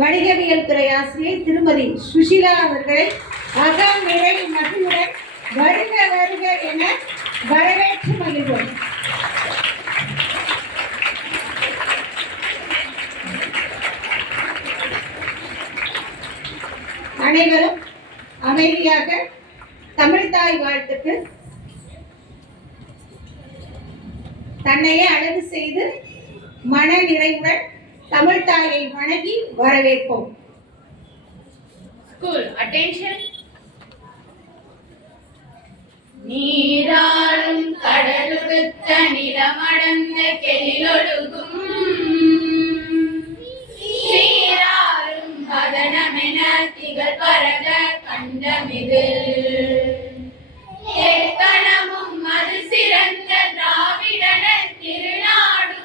வணிகவியல் துறை ஆசிரியர் திருமதி சுஷிலா அவர்களை அகநிறை மகிழ்வுடன் வருக வருக என வரவேற்று மகிழ்வோம். அனைவரும் அமைதியாக தமிழ்தாய் வாழ்த்துக்கு தன்னையே அழகு செய்து மன நிறைவுடன் தமிழ்தாயை வணங்கி வரவேற்போம். School attention. நீராளும் கடலுடுத்த நிலமடந்த கெளிலொழுகும் சீராளும் பதனமென திகழ் பரத கண்டமிது ஏற்கனமும் அது சிறந்த திராவிடன திருநாடும்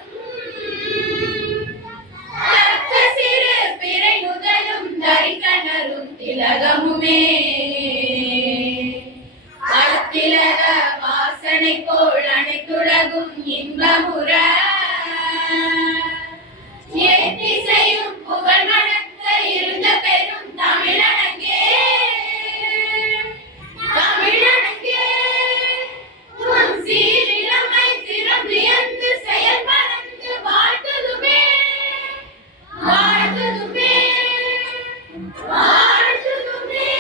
தக்க சிறு பிறை முதலும் தரிக்கணரும் திலகமுமே அத்திலக வாசனை போல் அனைத்துலகும் இன்பமுற ஏத்திசையும் புகழ் மணக்க இருந்த பெரும் தமிழனங்கே தமிழனங்கே உன் சீரிழமை திறம் வியந்து செயல் மறந்து வாழ்த்துதுமே வாழ்த்துதுமே வாழ்த்துதுமே.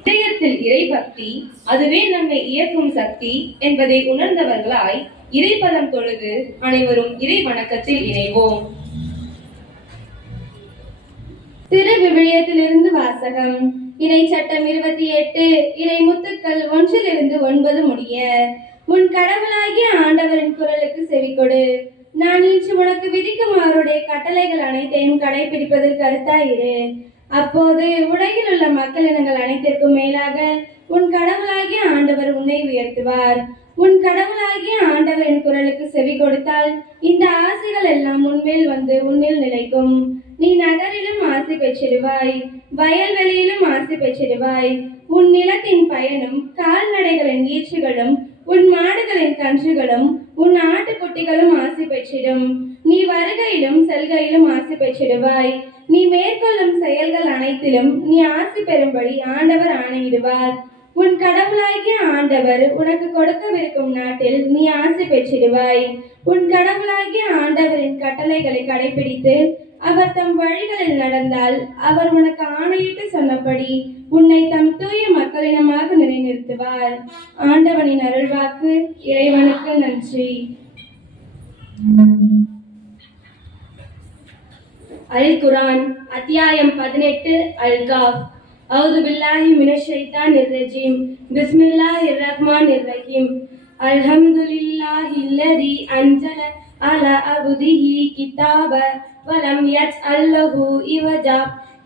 இதயத்தில் இறைபக்தி அதுவே நம்மை இயக்கும் சக்தி என்பதை உணர்ந்தவர்களாய் இறைப்பதம் தொழுது அனைவரும் இறை வணக்கத்தில் இணைவோம். திருவிவிலியத்திலிருந்து வாசகம். இறை சட்டம் 28 இறை முத்துக்கள் 1-9 முடிய. உன் கடவுளாகிய ஆண்டவரின் குரலுக்கு செவிகொடு. நான் இன்று உனக்கு விதிக்கும் அவருடைய கட்டளைகள் அனைத்தையும் கடைபிடிப்பதில் கருத்தாயிரு. அப்போது உலகில் உள்ள மக்களினங்கள் அனைத்திற்கும் மேலாக உன் கடவுளாகிய ஆண்டவர் உன்னை உயர்த்துவார். உன் கடவுளாகிய ஆண்டவரின் குரலுக்கு செவி கொடுத்தால் இந்த ஆசைகள் எல்லாம் உன்மேல் வந்து உன்னில் நிலைக்கும். நீ நகரிலும் ஆசி பெற்றிடுவாய், வயல்வெளியிலும் ஆசி பெற்றிடுவாய். உன் நிலத்தின் பயனும் கால்நடைகளின் ஈற்றுகளும் உன் மாடுகளின் கன்றுகளும் உன் ஆட்டுக்குட்டிகளும் ஆசி பெற்றிடும். நீ வருகையிலும் செல்கையிலும் ஆசி பெற்றிடுவாய். நீ மேற்கொள்ளும் செயல்கள் அனைத்திலும் நீ ஆசி பெறும்படி ஆண்டவர் ஆணையிடுவார். உன் கடவுளாகிய ஆண்டவர் உனக்கு கொடுக்கவிருக்கும் நாட்டில் நீ ஆசி பெற்றிடுவாய். உன் கடவுளாகிய ஆண்டவரின் கட்டளைகளை கடைபிடித்து அவர் தம் வழிகளில் நடந்தால் அவர் உனக்கு ஆணையிட்டு சொன்னபடி உன்னை தம் தூய மக்களினமாக நிலைநிறுத்துவார். ஆண்டவனின் அருள்வாக்கு. இறைவனுக்கு நன்றி. அல் குரான் அத்தியாயம் 18 அல்-காஃப். அவுது பில்லாஹி மினஷ் ஷைத்தானிர் ரஜீம். பிஸ்மில்லாஹிர் ரஹ்மானிர் ரஹீம். அல்ஹம்துலில்லாஹில்லதி அன்ஸல அலா அப்திஹி கிதாப வலம் யஜ்அல் லஹு இவஜா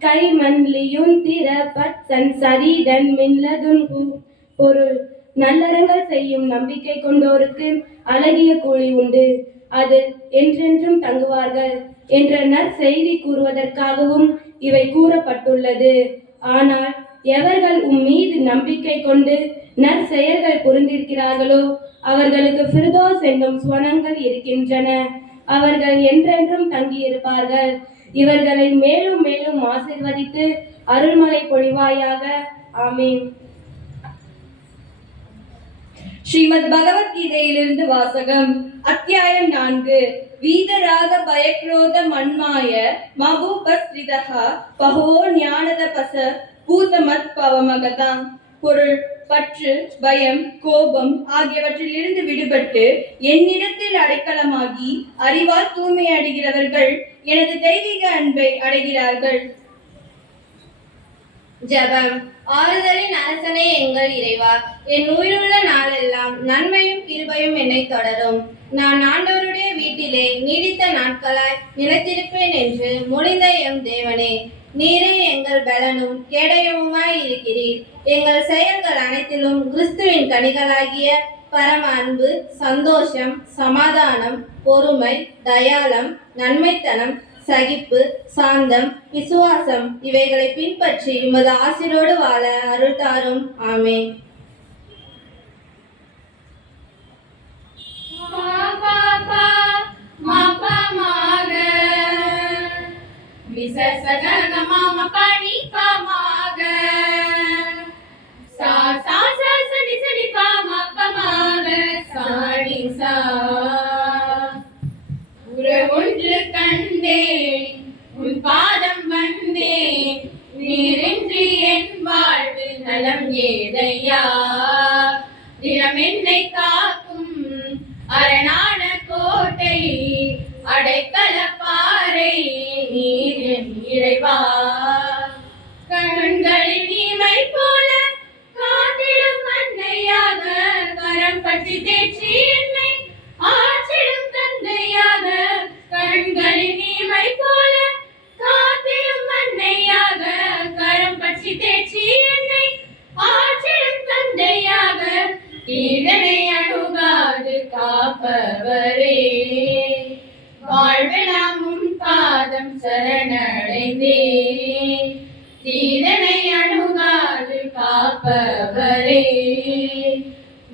கைமன் லியுன்திர பத்ஸன் ஸரீதன் மின் லதுன்ஹு. பொருள்: நல்லறங்கள் செய்யும் நம்பிக்கை கொண்டோருக்கு அழகிய கூலி உண்டு, அது என்றென்றும் தங்குவார்கள் என்ற நற்செய்தி கூறுவதற்காகவும் இவை கூறப்பட்டுள்ளது. ஆனால் எவர்கள் மீது நம்பிக்கை கொண்டு நற்செயல்கள் புரிந்திருக்கிறார்களோ அவர்களுக்கு ஃபிர்தௌஸ் என்னும் சுவனங்கள் இருக்கின்றன. அவர்கள் என்றென்றும் தங்கியிருப்பார்கள். இவர்களை மேலும் மேலும் ஆசீர்வதித்து அருள்மழை பொழிவாயாக. ஆமீன். ஸ்ரீமத் பகவத்கீதையிலிருந்து வாசகம். அத்தியாயம் 4. வீதராக பயக்ரோத மன்மாய மபூபஸ்ரிதஹ பஹோ ஞானத பச பூதமத் பவமகதாம். பொருள்: பற்று, பயம், கோபம் ஆகியவற்றிலிருந்து விடுபட்டு என்னிடத்தில் அடைக்கலமாகி அறிவால் தூய்மை அடைகிறவர்கள் எனது தெய்வீக அன்பை அடைகிறார்கள். ஜெபம். ஆறுதலின் அரசனே எங்கள் இறைவா, என் உயிருள்ள நாளெல்லாம் நன்மையும் கிருபையும் என்னை தொடரும். நான் ஆண்டவருடைய வீட்டிலே நீடித்த நாட்களாய் நிலைத்திருப்பேன் என்று மொழிந்த எம் தேவனே, நீரே எங்கள் பலனும் கேடயமுமாய் இருக்கிறீர். எங்கள் செயல்கள் அனைத்திலும் கிறிஸ்துவின் கனிகளாகிய பரம அன்பு, சந்தோஷம், சமாதானம், பொறுமை, தயாளம், நன்மைத்தனம், சகிப்பு, சாந்தம், விசுவாசம் இவைகளை பின்பற்றி உமது ஆசிரோடு வாழ அருள் தாரும். ஆமென். மா பா பா மா பா மா க பனி பமாக சா சா சா சனி சனி பம பமாக சாணி சா உறவொன்று கண்டேன் உன் பாதம் வந்தேன் நீரின்றி என் வாழ்வில் நலம் ஏதையா தினம் என்னை காக்கும் அரணான கோட்டை அடைக்கல பாறை நீர் என் இறைவா கண்களில் நீமை போல காத்திடும் அன்னையாக கரம் பற்றி தேற்றி என்னை ஆற்றிடும் தந்தையாக கண்களில் நீமை போல காத்திடும் அன்னையாக கரம் பற்றி தேற்றி என்னை ஆற்றிடும் தந்தையாக இதனை அணுகாது காப்பவரே வாழ்வெல்லாம் உன் பாதம் சரணடைந்தே இதனை அணுகாது காப்பவரே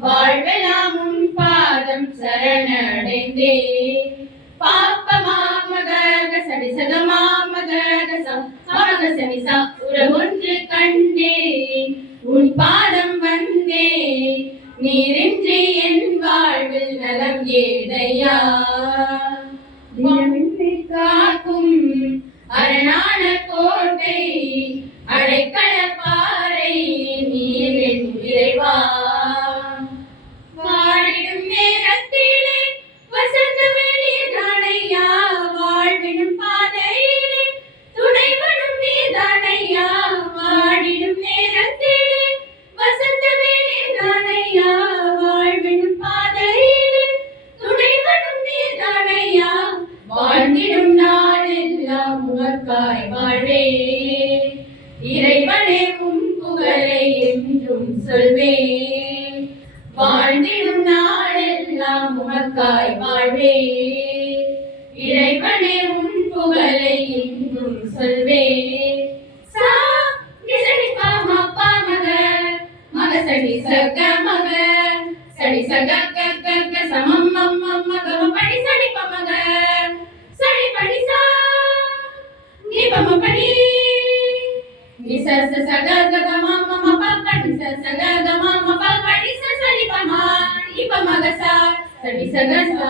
வாழ்வெல்லாம் உன் பாதம் சரணடைந்தே பாப்ப மாமக சடி சக மாமக சமக சனிசா உறவொன்று கண்டே உன் பாதம் வந்தே நீரின்றி என் வாழ்வில் நலம் ஏதையா தினமின்றி காக்கும் அரணான கோட்டை அடைக்கல பாறை நீர் என் இறைவா வாழிடும் நேரத்திலே வசந்த வெளிதானையா வாழ்விடும் பாதையிலே துணைவனும் நீதானையா வாழிடும் நேரத்திலே வசந்த வெளிதானையா வாழ்விடும் பாதையிலே துணைவனும் நீதானையா வாழ்ந்திடும் நாளெல்லாம் உமக்காய் வாழ்வே இறைவனே உன் புகழை என்றும் சொல்வேன் வாழ்ந்திடும் நாளெல்லாம் உமக்காய் வாழ்வே இறைவனே உன் புகழை என்றும் சொல்வேன் சா நிசனி பாம பாமக மக சடி சக மக சடி சக க க க சமம் மம் மம் மக படி சடி பமக சடி படி சா நீ பம படி ni sa sa sa ga ga ga ma ma ma pa pa ni sa sa ga ga ma ma pa pa ni sa sa ni pa ma ga sa sa ni sa ga sa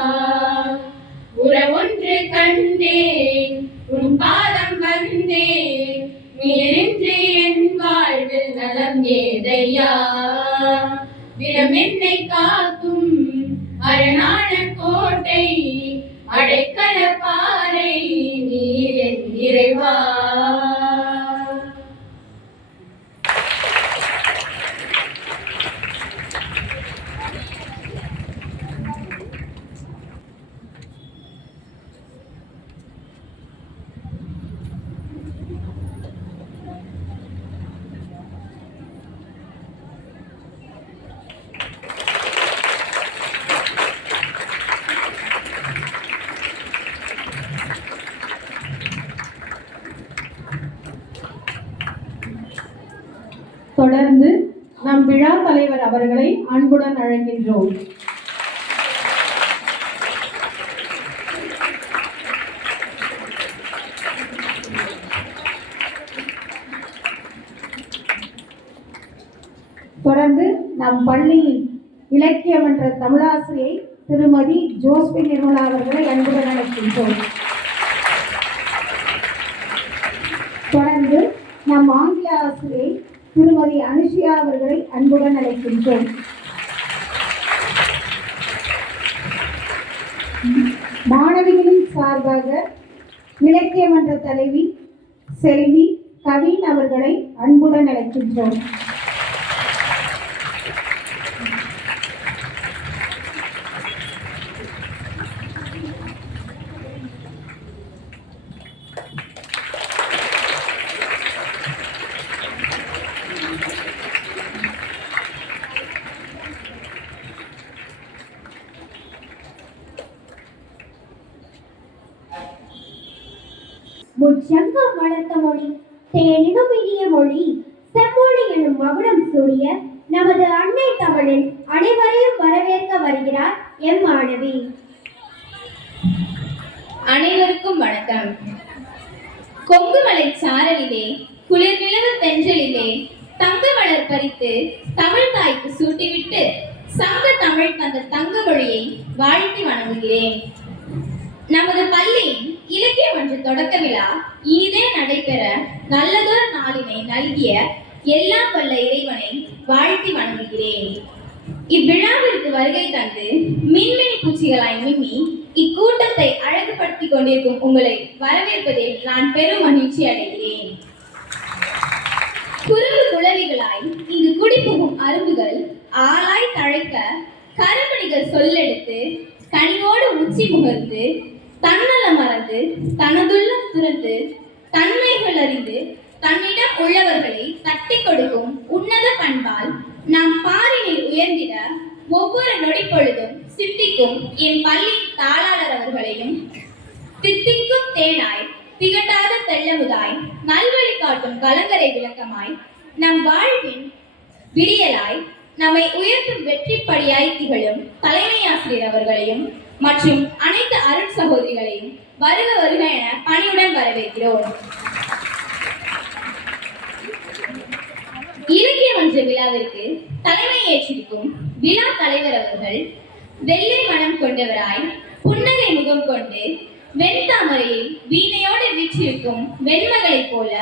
உறவொன்று கண்டேன் உன் பாதம் வந்தேன் நீரின்றி என் வாழ்வில் நலம் ஏதையா தினம் என்னை காக்கும் அரணான கோட்டை அடைக்கல பாறை நீர் என் இறைவா தொடர்ந்து நம் விழா தலைவர் அவர்களை அன்புடன் அழைக்கின்றோம். தொடர்ந்து நம் பள்ளியில் இலக்கிய மன்ற தமிழாசிரியை திருமதி ஜோஸ்பி நிர்மலா அவர்களை அன்புடன் அழைக்கின்றோம். தொடர்ந்து நம் ஆங்கில ஆசிரியை திருமதி அனுஷியா அவர்களை அன்புடன் அழைக்கின்றோம். மாணவிகளின் சார்பாக இலக்கிய மன்ற தலைவி செல்வி கவின் அவர்களை அன்புடன் அழைக்கின்றோம். முச்சங்கம் வளர்த்த மொழி தேனினும் இனிய மொழி செம்மொழி எனும் மகுடம் சூடிய நமது அன்னை தமிழில் அனைவரையும் வரவேற்க வருகிறார் எம் மாணவி. அனைவருக்கும் வணக்கம். கொங்குமலை சாரலிலே குளிர் நிலவு தென்றலிலே தங்க மலர் பறித்து தமிழ் தாய்க்கு சூட்டிவிட்டு சங்க தமிழ் தந்த தங்க மொழியை வாழ்த்தி வணங்குகிறேன். நமது பள்ளியின் இலக்கிய மன்ற தொடக்க விழா இனிதே நடைபெற நல்லதொரு நாளினை நல்கிய எல்லாம் வல்ல இறைவனை வாழ்த்தி வணங்குகிறேன். இவ்விழாவிற்கு வருகை தந்து மின்மினி பூச்சிகளாய் மின்னி இக்கூட்டத்தை அழகுபடுத்திக் கொண்டிருக்கும் உங்களை வரவேற்பதில் நான் பெரும் மகிழ்ச்சி அடைகிறேன். குறும்பு குளவிகளாய் இங்கு குடிபுகும் அரும்புகள் ஆளாய் தழைக்க கருமணிகள் சொல்லெடுத்து கனிவோடு உச்சி முகர்ந்து தன்னல மறந்து தனதுள்ளம் துறந்து தன்மைகள் அறிந்து தன்னிடம் உள்ளவர்களை தட்டி கொடுக்கும் உன்னத பண்பால் நாம் பாரினில் உயர்ந்திட ஒவ்வொரு நொடி பொழுதும் சிந்திக்கும் என் பள்ளி தாளாளர் அவர்களையும் தித்திக்கும் தேனாய் திகட்டாத தெள்ளமுதாய் நல்வழி காட்டும் கலங்கரை விளக்கமாய் நம் வாழ்வின் விடியலாய் நம்மை உயர்த்தும் வெற்றிப்படியாய் திகழும் தலைமை ஆசிரியர் அவர்களையும் மற்றும் அனைத்து அருள் சகோதரிகளையும் வருக வருக என பணியுடன் வரவேற்கிறோம். இலக்கிய மன்ற விழாவிற்கு தலைமை ஏற்றிருக்கும் விழா தலைவர் அவர்கள் வெள்ளை மனம் கொண்டவராய் புன்னகை முகம் கொண்டு வெண்தாமரையில் வீணையோடு வீற்றிருக்கும் வெண்மகளைப் போல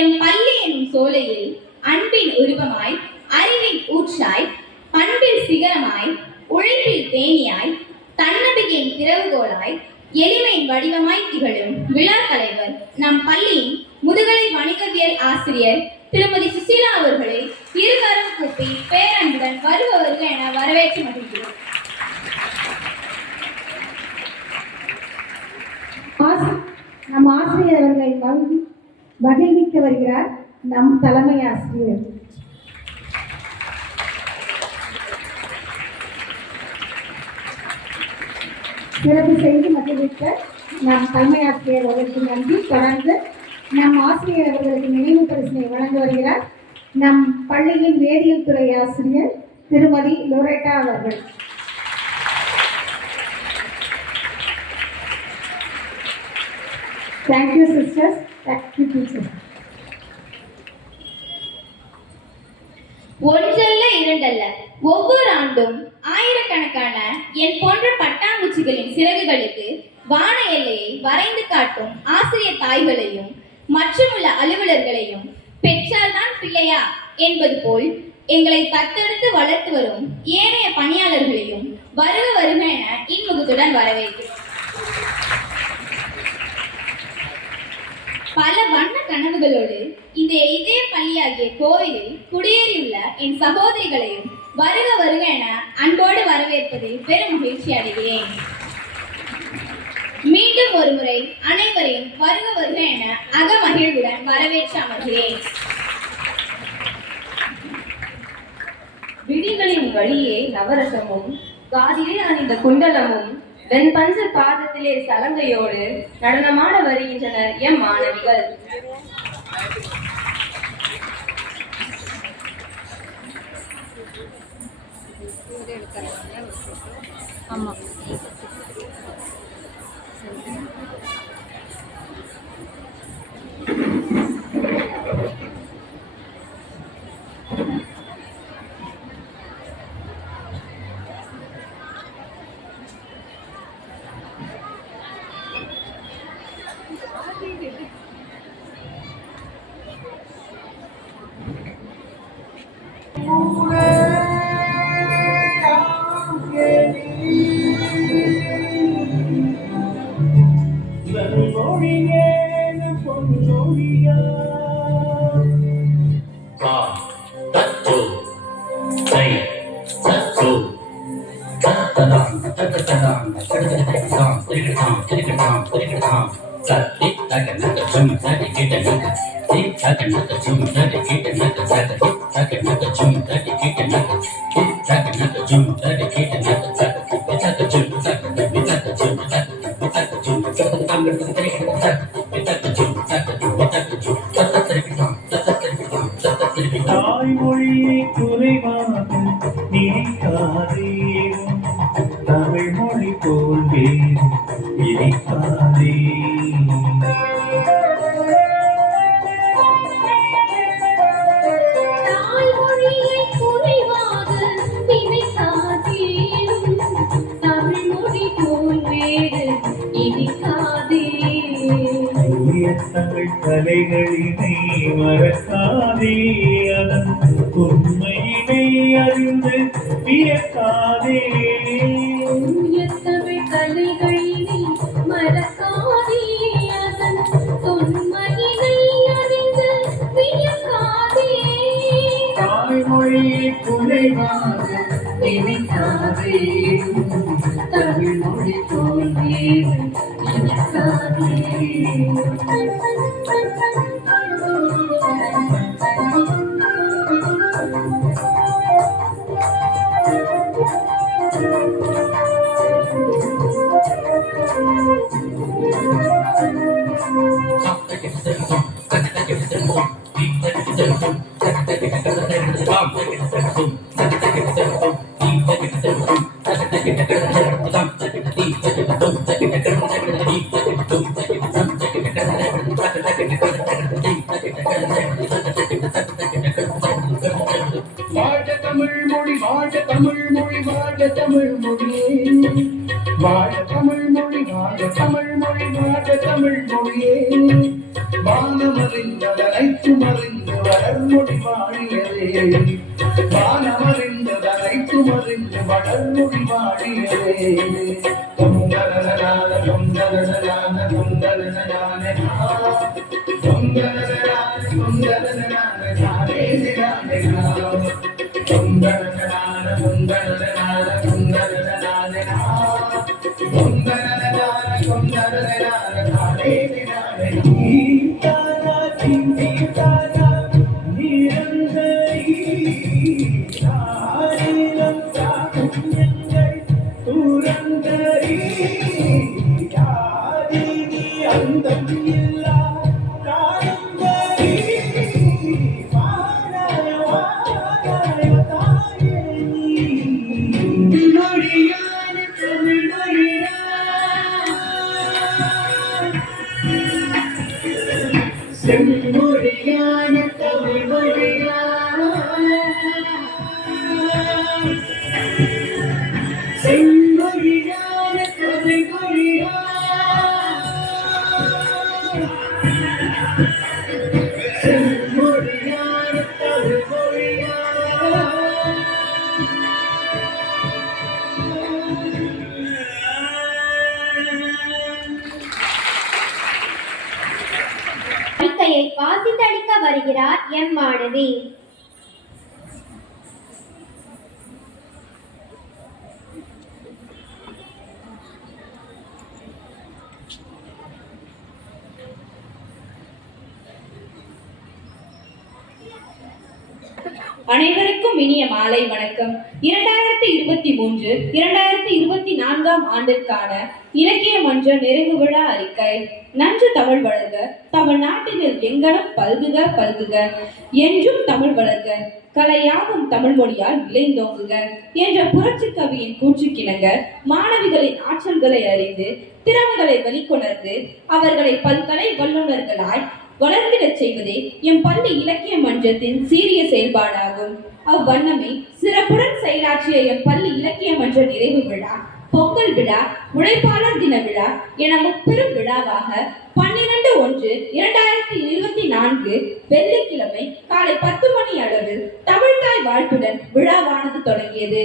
எம் பள்ளி எனும் சோலையில் அன்பின் உருவமாய் அறிவின் ஊற்றாய் பண்பில் சிகரமாய் உழைப்பில் தேனியாய் தன்னம்பிக்கையின் திறவுகோலாய் எளிமையின் வடிவமாய் திகழும் விழா தலைவர் நம் பள்ளியின் முதுகலை வணிகவியல் ஆசிரியர் திருமதி சுசீலா அவர்களை இருகரம் கூப்பி பேரன்புடன் வருக வருக என வரவேற்று மகிழ்கிறோம். நம் ஆசிரியர் அவர்களை மகிழ்விக்க வருகிறார் நம் தலைமை ஆசிரியர். சிறப்பு செய்து மகிழ்விக்க நம் தலைமை ஆசிரியர் அவர்களுக்கு நன்றி. தொடர்ந்து நம் ஆசிரியர் அவர்களுக்கு நினைவு பரிசினை வழங்க வருகிறார் நம் பள்ளியின் வேதியியல் துறை ஆசிரியர் திருமதி லோரேட்டா அவர்கள். Thank you sisters. Thank you teachers. ஒன்றல்ல இரண்டல்ல ஒவ்வொரு ஆண்டும் ஆயிரக்கணக்கான என் போன்ற பட்டாம்பூச்சிகளின் சிறகுகளுக்கு வான எல்லையை வரைந்து காட்டும் ஆசிரியர் தாய்களையும் மற்றுமுள்ள அலுவலர்களையும் பெற்றால்தான் பிள்ளையா என்பது போல் எங்களை தத்தெடுத்து வளர்த்து வரும் ஏனைய பணியாளர்களையும் வருக வருக என இன்முகத்துடன் வரவேற்கிறோம். பல வண்ண கனவுகளோடு இந்த இதய பள்ளியாகிய கோவிலில் குடியேறியுள்ள என் சகோதரிகளையும் வருக வருக என அன்போடு வரவேற்பதில் பெரும் மகிழ்ச்சி அடைகிறேன். மீண்டும் ஒரு முறை அனைவரையும் வருக வருக என அகமகிழ்வுடன் வரவேற்று அமர்கிறேன். விழிகளின் வழியே நவரசமும் காதிலே அணிந்த குண்டலமும் வெண்பஞ்ச பாதத்திலே சலங்கையோடு நடனமாட வருகின்றனர் எம் மாணவிகள். ஆமா. தாய்மொழியை குறைவாக நினைக்காதே, தமிழ் மொழி போல் வேறு இனிக்காதே. தூய தமிழ் கலைகளினை மறக்காதே அதன் உண்மையினை அறிந்து வியக்காதே தமிழ் கலைகளினை மறக்காதே அதன் தொன்மையினை அறிந்து வியக்காதே தாய்மொழியை குறைவாக நினைக்காதே தமிழ் மொழி தோல்வி வாழ்க தமிழ் மொழி வாழ்க தமிழ் மொழி வாழ்க தமிழ் மொழியே வாழ்க தமிழ் மொழி வாழ்க தமிழ் மொழி வாழ்க தமிழ் மொழியே வானமறிந்ததனைத்தும் அறிந்து வளர்மொழி வாழியதே வானமறிந்ததனைத்தும் அறிந்து வளர்மொழி வாழியதே தொங்கலனான தொங்கலனான தொங்கலனான தொங்கலனான தொங்கலனான தானே தானே தொங்கலனான தொங்கலனான தொங்கலனான தொங்கலனான தொங்கலனான தானே தானே நீதானா சிந்திதானா நிரந்தரி ஆயிரம் தாக்கும் எங்கள் துரந்தரி யாரினி அந்தம் இல்லா காலந்தரி வாழாய வாழாய தாயே நீ மொழியான தமிழ் மொழியா செம்மொழியான தமிழ் மொழியா செம்மொழியான தமிழ் மொழியா செம்மொழியான தமிழ் மொழியா அறிக்கையை வாசித்தளிக்க வருகிறார் எம் மாணவி. அனைவருக்கும் இனிய மாலை வணக்கம். 2023 2024 ஆண்டிற்கான இலக்கிய மன்ற நிறைவு விழா அறிக்கை. நன்று தமிழ் வளர்க, தமிழ்நாட்டினில் எங்கனம் பல்குக பல்குக, என்றும் தமிழ் வளர்க, கலையாகும் தமிழ் மொழியால் விளைந்தோங்குக என்ற புரட்சி கவியின் கூற்றுக்கிணங்க மாணவிகளின் ஆற்றல்களை அறிந்து திறமைகளை வெளிக்கொணர்ந்து அவர்களை பல்கலை வல்லுநர்களாய் வளர்ந்திடச் செய்வதே எம் பள்ளி இலக்கிய மன்றத்தின் சீரிய செயல்பாடாகும். அவ்வண்ணமே சிறப்புடன் செயலாற்றிய எம் பள்ளி இலக்கிய மன்ற நிறைவு விழா, பொங்கல் விழா, உழைப்பாளர் தின விழா என முப்பெரும் விழாவாக 12/1/2024 வெள்ளிக்கிழமை காலை 10 மணி அளவில் தமிழ்தாய் வாழ்த்துடன் விழாவானது தொடங்கியது.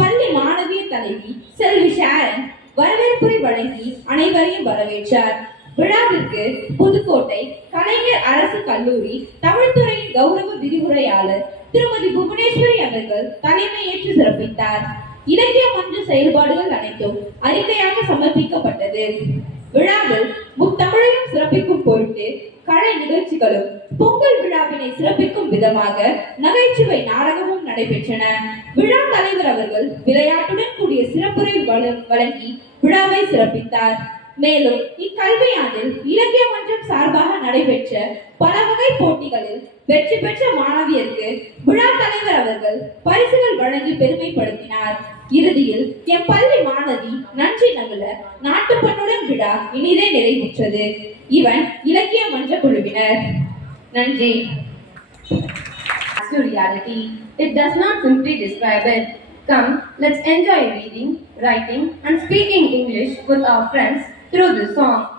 பள்ளி மாணவிய தலைவி செல்வி ஷாரன் வரவேற்புரை வழங்கி அனைவரையும் வரவேற்றார். விழாவிற்கு புதுக்கோட்டை கலைஞர் அரசு கல்லூரி தமிழ்துறையின் கௌரவ விரிவுரையாளர் திருமதி புவனேஸ்வரி அவர்கள் தலைமையேற்று சிறப்பித்தார். இலக்கிய மன்ற செயல்பாடுகள் அனைத்தும் அறிக்கையாக சமர்ப்பிக்கப்பட்டது. விழாவில் முத்தமிழையும் சிறப்பிக்கும் பொருட்டு கலை நிகழ்ச்சிகளும் பொங்கல் விழாவினை சிறப்பிக்கும் விதமாக நகைச்சுவை நாடகமும் நடைபெற்றன. விழா தலைவர் அவர்கள் விளையாட்டுடன் கூடிய சிறப்புரை வழங்கி விழாவை சிறப்பித்தார். மேலும் இக்கல்வியாண்டில் இலக்கிய மன்றம் சார்பாக நடைபெற்ற பல வகை போட்டிகளில் வெற்றி பெற்ற மாணவியருக்கு விழா தலைவர் அவர்கள் பரிசுகள் வழங்கி பெருமைப்படுத்தினார். இறுதியில் எம் பள்ளி மாணவி நன்றி நகுல நாட்டுப்பண்ணுடன் விழா இனிதே நிறைவுற்றது. இவன் இலக்கிய மன்ற குழுவினர். நன்றி. To reality, it does not simply describe it. Come, let's enjoy reading, writing, and speaking English with our friends through the song.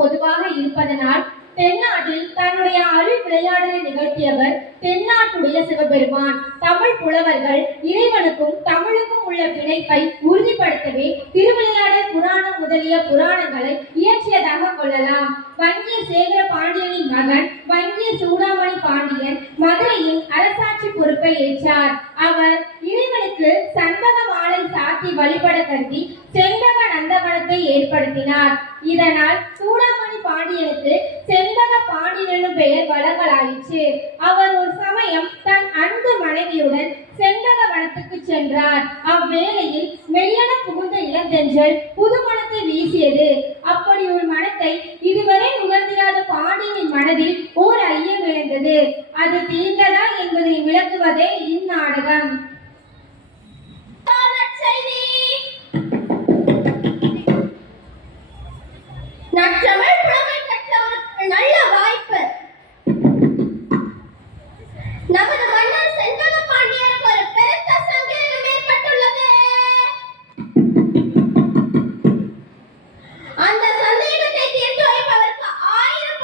பொதுவாக இருப்பதனால் தென்னாட்டில் தன்னுடைய அருள் விளையாடலை நிகழ்த்தியவர் தென்னாட்டுடைய சிவபெருமான். தமிழ் புலவர்கள் இறைவனுக்கும் தமிழுக்கும் உள்ள பிணைப்பை உறுதிப்படுத்தவே திருவிளையாடல் புராணம் முதலிய புராணங்களை இயற்றியதாக கொள்ளலாம். வங்கிய சேகர பாண்டியனின் மகன் வங்கிய சூடாமணி பாண்டியன் மதுரையின் அரசாட்சி பொறுப்பை ஏற்றார். அவர் இறைவனுக்கு சண்பக மாலை சாத்தி வழிபட கருதி செண்பக நந்தவனத்தை ஏற்படுத்தினார். இதனால் சூடாமணி பாண்டியனுக்கு செண்பக பாண்டியன் எனும் பெயர் வழங்கலாயிற்று. அவர் ஒரு சமயம் தன் அன்பு மனைவியுடன் செண்பக வனத்துக்கு சென்றார். அவ்வேளையில் மெல்லென புகுந்த இளந்தென்றல் புது மனத்தை வீசியது. அப்படி ஒரு மனத்தை இதுவரை நுகர்ந்திராத பாண்டியனின் மனதில் ஓர் ஐயம் எழுந்தது. அது தீர்ந்ததா என்பதை விளக்குவதே இந்நாடகம். நற்றமிழ் புலமை கற்றவருக்கு நல்ல வாய்ப்பு. நமது மன்னர் செண்பக பாண்டியனுக்கு ஒரு பெருத்த சந்தேகம் ஏற்பட்டுள்ளது. அந்த சந்தேகத்தை தீர்த்து வைப்பதற்கு 1000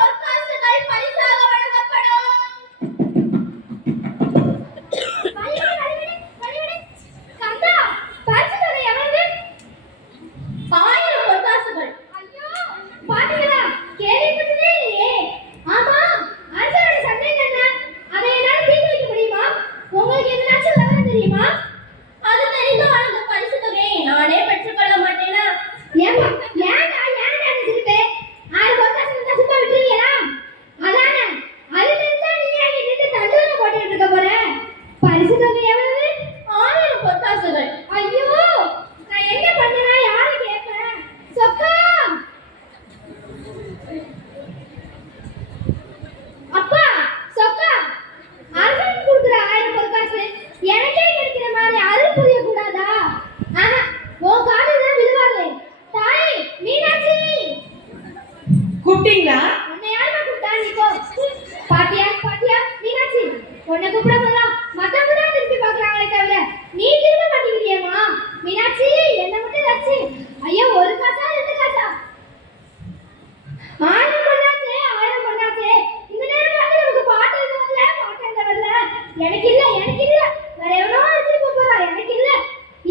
எனக்கு இல்ல வேற எவனோ அடிச்சு போறா எனக்கு இல்ல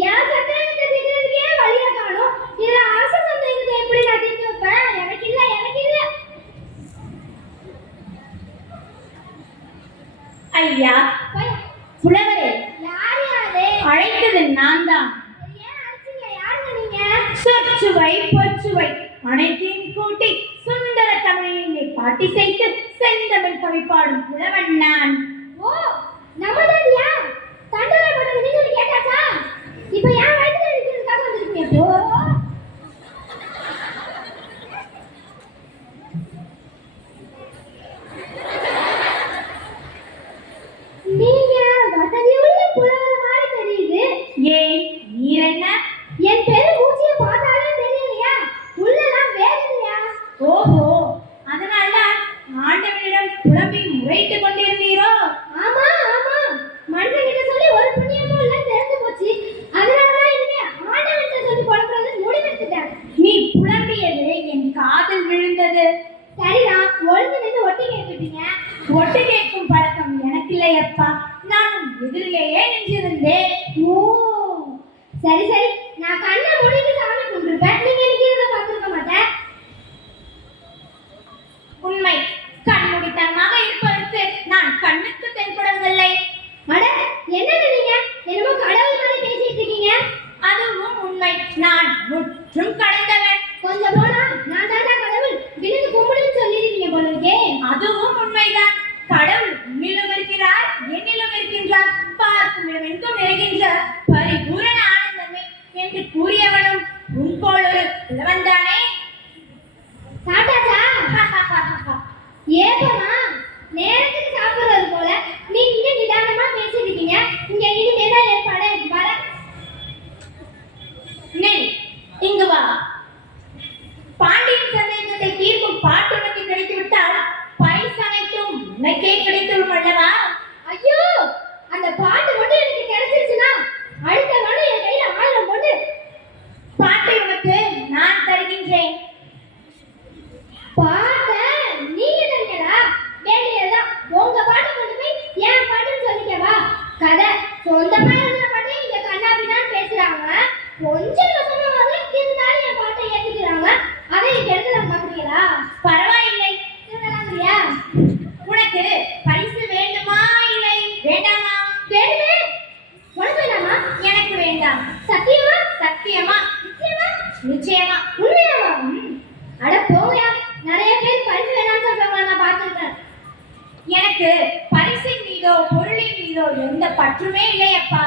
என் சந்தேகத்தை தீர்க்கிறதுக்கே வழியை காணும் இதுல அரச சந்தேகத்தை எப்படி நான் தீர்த்து வைப்பேன் எனக்கு இல்ல ஐயா, புலவரே, யாரு அழைத்தது நான் தான். ஏன் அடிச்சீங்க யாருங்க நீங்க சொற்சுவை பொற்சுவை அனைத்தையும் கூட்டி சுந்தர தமிழினை பாட்டி செய்து செந்தமிழ் கவி பாடும் புலவன் நான். ஓ நம்மதான்யா தண்டனை பண்ணது நீங்க கேட்டாச்சா இப்போ ஏன் வயித்துல இருக்கிறதுக்காக வந்திருக்கீங்க இப்போ நீங்க வசதியுள்ள புலவர் மாதிரி தெரியுது ஏன் நீர் என்ன? என் பேரு மூச்சிய பார்த்தாலே தெரியலையா உள்ளலாம் வேகுதுயா ஓஹோ, அதனால ஆண்டவனிடம் புலம்பி முறையிட்டுக் கொண்டிருந்தீரோ? ஆமா மனுஷங்கிட்ட சொல்லி ஒரு புண்ணியமும் இல்ல தெரிஞ்சு போச்சு அதனாலதான் இனிமே ஆண்டவன்கிட்ட சொல்லி குழப்பறது முடிவெடுத்துட்டேன் நீ புலம்பியது என் காதில் விழுந்தது. சரிதான் ஒழுங்கு நின்று ஒட்டி கேட்டுட்டீங்க ஒட்டு கேட்கும் பழக்கம் எனக்கு இல்லையப்பா. நான் எதிரிலேயே நின்றிருந்தேன். ஓ சரி நான் கண்ணை மூடிட்டு சாமி கும்பிட்டுருப்பேன் நீங்க எனக்கு இதை பார்த்துருக்க மாட்டேன் உண்மை, கண்மூடித்தனமாக இருப்பதற்கு நான் கண்ணுக்கு தென்படுவதில்லை. அட என்னங்க நீங்க என்னமோ கடவுள் மாதிரி பேசிட்டு இருக்கீங்க அதுவும் உண்மை, நான் முற்றும் கடந்தவன். கொஞ்சம் போனா நான் தாண்டா கடவுள் விழுந்து கும்பிடுன்னு சொல்லிருக்கீங்க போல இருக்கே அதுவும் உண்மைதான். கடவுள் உன்னிலும் இருக்கிறார், என்னிலும் இருக்கின்றார், பார்க்கும் இடமெங்கும் நிறைகின்ற பரிபூரண ஆனந்தமே என்று கூறியவனும் உன் போல் ஒரு புலவன்தானே. சாப்பிட்டாச்சா ஏப்பமா நேரத்துக்கு சாப்பிடுறது போல நீங்க இங்க நிதானமா பேசிருக்கீங்க இங்க இனிமேதான் ஏற்பாடு வர நில், இங்கு வா. பாண்டியன் சந்தேகத்தை தீர்க்கும் பாட்டு உனக்கு கிடைத்து விட்டால் பரிசு அனைத்தும் உனக்கே கிடைத்துவிடும் அல்லவா? ஐயோ அந்த பாட்டு மட்டும் எனக்கு கிடைச்சிருச்சுன்னா அடுத்த வாரம் என் கையில 1000 போட்டு பாட்டை உனக்கு நான் தருகின்றேன். பாட்ட நீங்க தரீங்களா வேலையெல்லாம் உங்க பாட்டை கொண்டு போய் என் பாட்டுன்னு சொல்லிக்கவா கதை சொந்தமா இருக்கிற பாட்டே இங்க கண்ணாபின்னு பேசுறாங்க கொஞ்சம் வசனமாவது இருந்தாலும் என் பாட்டை ஏத்துக்கிறாங்க அதை இங்க எடுத்து பாக்குறீங்களா பரவாயில்லை. திருடலாங்கிறியா உனக்கு பரிசு வேண்டுமா இல்லை வேண்டாமா? வேணுமே உனக்கு வேணாமா எனக்கு வேண்டாம். சத்தியமா சத்தியமா? நிச்சயமா நிச்சயமா. உண்மையாவா அட போயா நிறைய பேர் பரிசு வேணாம்னு சொல்றவங்க நான் பார்த்திருக்கேன் எனக்கு பரிசின் மீதோ பொருளின் மீதோ எந்த பற்றுமே இல்லையப்பா.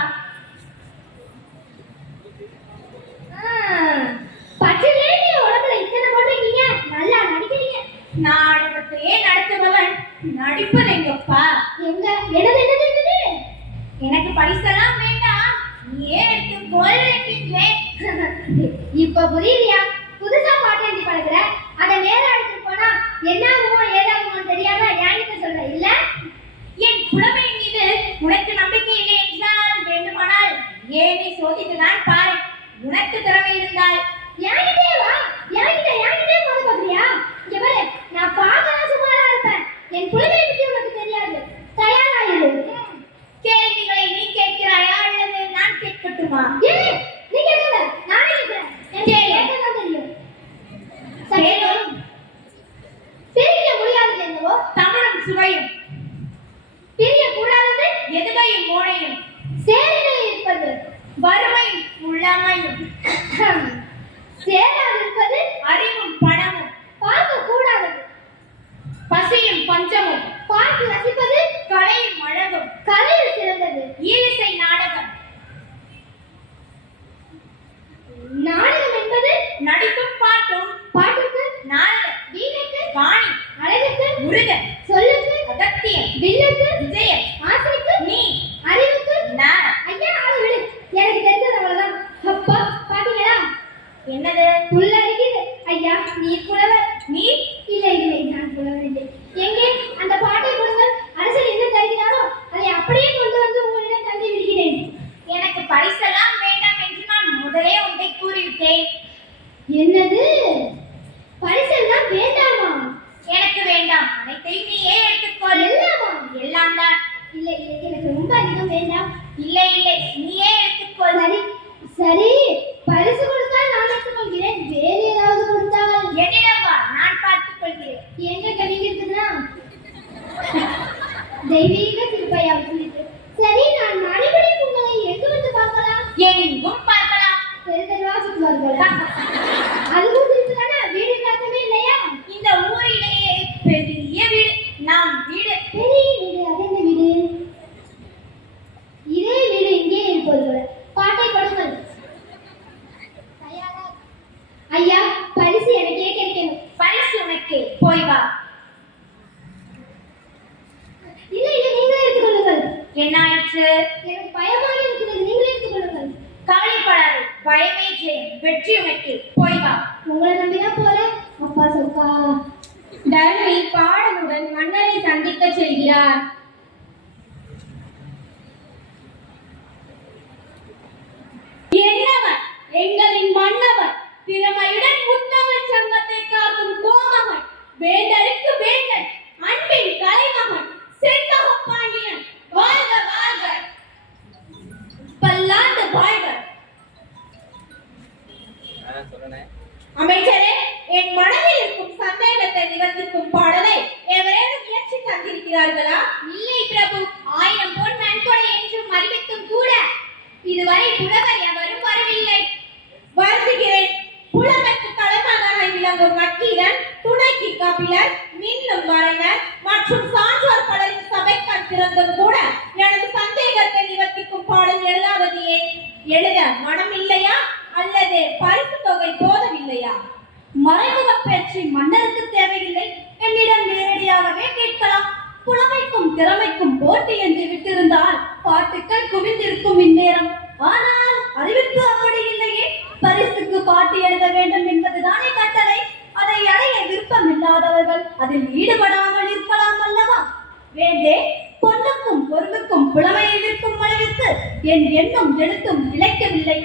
பற்றிலே நீ உடம்புல இத்தனை போட்டிருக்கீங்க நல்லா நடிக்கிறீங்க நாடகத்தையே நடத்துபவன் நடிப்பது எங்கப்பா? எங்க என்னது எனக்கு பரிசெல்லாம் வேண்டாம், நீயே எடுத்துக்கொள் என்கின்றேன். இப்ப புரியுதியா புதுசா பாட்டு எழுதி பழகுற அதை நேரம் எடுத்துட்டு போனா என்னாகுமோ ஏதாகுமோ தெரியாம என்கிட்ட சொல்ற இல்ல என் புலமையின் மீது உனக்கு நம்பிக்கை இல்லை என்றால் வேண்டுமானால் ஏனை சோதித்துதான் பாரு. உனக்கு திறமை இருந்தால் என்கிட்டே வா என்கிட்டே போது பாக்குறியா இங்க பாரு நான் பார்க்கலாம் சுமாரா இருப்பேன் என் புலமையை பத்தி உனக்கு தெரியாது தயாராயிரு கேள்விகளை நீ கேட்கிறாயா அல்லது நான் கேட்கட்டுமா? ஏய் நீ கேட்கல நானே கேட்கிறேன் எனக்கு கேட்கதான் தெரியும் கேளும். பிரிக்க முடியாதது என்னவோ தமிழும் சுவையும் பிரிய கூடாதது எதுகையும் மோனையும் சேரிலே இருப்பது வறுமையும் உள்ளமையும் சேராது இருப்பது அறிவும் பணமும் பார்க்க கூடாதது பசியும் பஞ்சமும் பார்த்து ரசிப்பது கலையும் அழகும் கலையில் சிறந்தது ஈலிசை நாடகம் நாடகம் என்பது நடிப்பும் பாட்டும் பாட்டுக்கு நாடகம் வீணுக்கு வாணி அழகுக்கு முருகன் சொல்லுக்கு அகத்தியம் வில்லுக்கு விஜயம் ஆசைக்கு நீ அறிவுக்கு நான். ஐயா ஆளு விடு எனக்கு தெரிஞ்சது அவ்வளவுதான் அப்பா பாத்தீங்களா என்னது? உள்ள இருக்குது ஐயா நீ புலவர் நீ இல்லை நான் புலவர் இல்லை எங்கே அந்த பாட்டை கொடுங்கள் அரசர் என்ன தருகிறாரோ அதை அப்படியே கொண்டு வந்து உங்களிடம் தந்து விடுகிறேன் எனக்கு பரிசெல்லாம் வேண்டாம் என்று நான் முதலே உன்னை கூறிவிட்டேன். என்னது பரிசெல்லாம் வேண்டாமா எனக்கு வேண்டாம், அனைத்தையும் நீயே எடுத்துக்கொள். எல்லாமா எல்லாம் தான். இல்லை இல்லை எனக்கு ரொம்ப அதிகம் வேண்டாம். இல்லை இல்லை நீயே எடுத்துக்கொள். சரி சரி, பரிசு கொடுத்தால் நான் எடுத்துக்கொள்கிறேன். வேறு ஏதாவது கொடுத்தால் என்னிடம் வா, நான் பார்த்துக் கொள்கிறேன். எங்க கவிங்க இருக்குதுன்னா தெய்வீக சிறுபையா சொல்லிட்டு. சரி, நான் மறுபடியும் உங்களை எங்கு வந்து பார்க்கலாம்? எங்கும் பார்க்கலாம். தெருவா சுற்றுவார்களா? அதுவும் இருக்குதானா? வீடு கட்டவே இல்லையா? இந்த ஊரிலேயே பெரிய வீடு, நாம் வீடு. பெரிய வீடு, அது என்ன வீடு? இதே வீடு இங்கே இருப்பது போல. பாட்டை கொடுங்கள். ஐயா, பரிசு எனக்கே கிடைக்கணும். பரிசு உனக்கு, போய் வா. இல்லை இல்லை, நீங்களே எடுத்துக்கொள்ளுங்கள். என்ன ஆயிற்று? எனக்கு பயமாக இருக்கிறது, நீங்களே எடுத்துக்கொள்ளுங்கள். கவலைப்படாது, பயமே ஜெயம், வெற்றி உனக்கு, போய் வா. உங்களை நம்பிதான் போறேன். அப்பா சொக்கா. தர்மி பாடலுடன் மன்னரை சந்திக்க செல்கிறார். என்னவன் எங்களின் மன்னவன், திறமையுடன் முத்தமிழ் சங்கத்தை காக்கும் கோமகன், வேந்தருக்கு வேந்தன், அன்பின் கலைமகன், செந்தக பாண்டியன், வாழ்க வாழ்க, பல்லாண்டு வாழ்க. அமைச்சரே, என் மனதில் இருக்கும் சந்தேகத்தை நிவர்த்திக்கும் பாடலை எவரேனும் இயற்றி தந்திருக்கிறார்களா? இல்லை பிரபு, 1000 பொன் நன்கொடை என்றும் அறிவித்தும் கூட இதுவரை புலவர் எவரும் வரவில்லை. வருந்துகிறேன். புலவருக்கு தலைமகனாய் விளங்கும் நக்கீரன், துணைக்கு கபிலர், மின்னும் வரைஞர் மற்றும் சான்றோர் பலரின் சபைக்கான் திறந்தும் கூட எனது சந்தேகத்தை நிவர்த்திக்கும் பாடல் எழுதாவது ஏன்? எழுத மனம் இல்லையா அல்லது பரிசு தொகை போதவில்லையா? மறைமுக பேச்சு மன்னருக்கு தேவையில்லை, என்னிடம் நேரடியாகவே கேட்கலாம். புலமைக்கும் திறமைக்கும் போட்டி என்று விட்டிருந்தால் பாட்டுக்கள் குவிந்திருக்கும் இந்நேரம். ஆனால் அறிவிப்பு அப்படி இல்லையே. பரிசுக்கு பாட்டு எழுத வேண்டும் என்பதுதானே கட்டளை. அதை அடைய விருப்பம் இல்லாதவர்கள் அதில் ஈடுபடாமல் இருக்கலாம் அல்லவா? வேண்டே, பொண்ணுக்கும் பொருளுக்கும் புலமையை விற்கும் அளவிற்கு என் எண்ணம் எழுத்தும் இழைக்கவில்லை.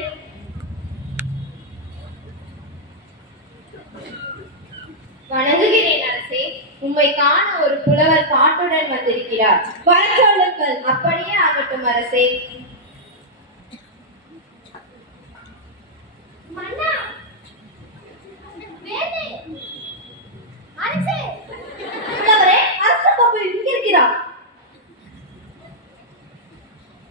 வணங்குகிறேன் அரசே. உம்மை காண ஒரு புலவர் பாட்டுடன் வந்திருக்கிறார். வர சொல்லுங்கள். அப்படியே ஆகட்டும் அரசே. மன்னா, வேண்டே, அரசே. புலவரே, அரச பாபு இங்க இருக்கிறார்.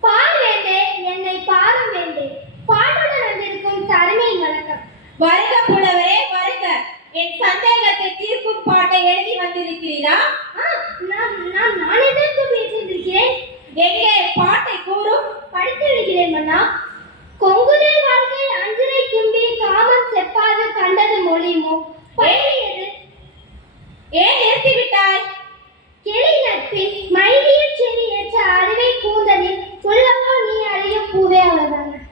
பார் வேண்டே, என்னை பாரும் வேண்டே. பாட்டுடன் வந்திருக்கும் தலைமையின் வணக்கம். வருக புலவரே, வருக. என் சந்தேகத்தை தீர்க்கும் பாட்டை எழுதி வந்திருக்கிறீரா? நான் எதற்கு பேசியிருக்கிறேன்? எங்கே பாட்டை கூறும். படித்து விடுகிறேன் மன்னா. கொங்குதே வாழ்க்கை அஞ்சரை கும்பி காமம் செப்பாது கண்டது மொழியுமோ பழகியது. ஏன் நிறுத்திவிட்டாய்? கிளி நட்பின் மைதியில் செடி ஏற்ற அறிவை கூந்தலில் உள்ளவோ நீ அறியும் பூவே. அவ்வளவுதான்.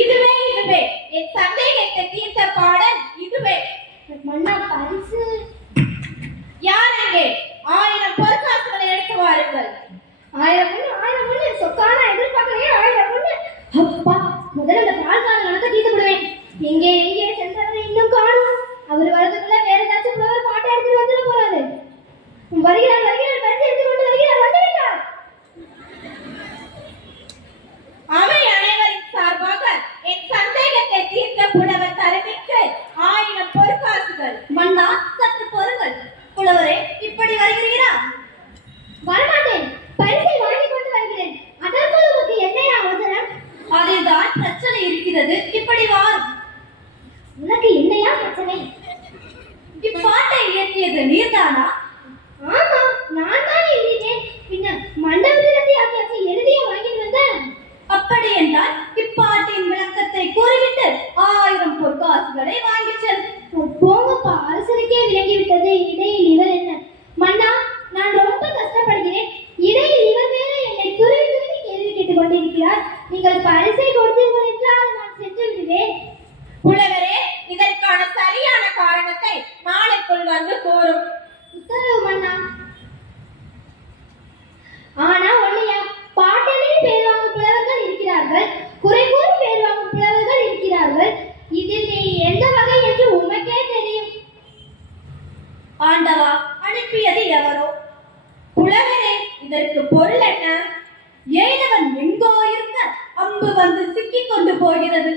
இதுவே என் சந்தேகத்தை தீர்த்த பாடல் இதுவே. மன்னா, பரிசு யார் அங்கே? 1000 பொற்காசுகளை எடுத்து வாருங்கள். 1000 ஒண்ணு சொக்கான எதிர்பார்க்கலையே. 1000 ஒண்ணு. அப்பா, முதல்ல இந்த பால்கார கணக்க தீர்த்து விடுவேன். எங்கே சென்றவரை இன்னும் காணும். அவர் வரதுக்குள்ள வேற ஏதாச்சும் புலவர் பாட்டை எடுத்துட்டு வந்துட போறாரு. வருகிறார் பரிசு எடுத்து கொண்டு வருகிறார். வந்துவிட்டார். அவை அனைவரின் சார்பாக என் சந்தேகத்தை தீர்த்த புலவர் தருமிக்கு 1000 பொற்காசுகள். மன்னா, சற்று பொறுங்கள். புலவரே, இப்படி வருகிறீரா? வரமாட்டேன். பரிசை வாங்கி கொண்டு வருகிறேன். அதற்குள் உனக்கு என்னையா அவசரம்? அதில்தான் பிரச்சனை இருக்கிறது. இப்படி வாரும். உனக்கு என்னையா பிரச்சனை? இப்பாட்டை இயற்றியது நீர்தானா? ஆமா, நான் தான் எழுதினேன். பின்ன மண்டபத்திலிருந்து யாரையாச்சும் எழுதிய வாங்கிட்டு வந்தேன். அப்படி என்றால் இப்பாட்டின் விளக்கத்தை கூறிவிட்டு 1000 பொற்காசுகளை வாங்கிச் செல். போங்கப்பா, அரசருக்கே விளங்கிவிட்டது. இடையில் இவர் என்ன? மன்னா, நான் ரொம்ப கஷ்டப்படுகிறேன். இடையில் இவர் வேற என்னை துருவி கேள்வி கேட்டுக் கொண்டிருக்கிறார். நீங்கள் பரிசை கொடுத்தீர்கள் என்றால் நான் சென்று விடுவேன். புலவரே, இதற்கான சரியான காரணத்தை நாளைக்குள் வந்து கூறும். உத்தரவு மன்னா. ஆனா ஒண்ணையா, பாட்டலில் பேர் வாங்கும் புலவர்கள் இருக்கிறார்கள், குறை கூறி பேர் வாங்கும் புலவர்கள் இருக்கிறார்கள். இதில் நீ எந்த வகை என்று உமக்கே தெரியும். ஆண்டவா, அனுப்பியது எவரோ? புலவரே, இதற்கு பொருள் என்ன? போகிறது.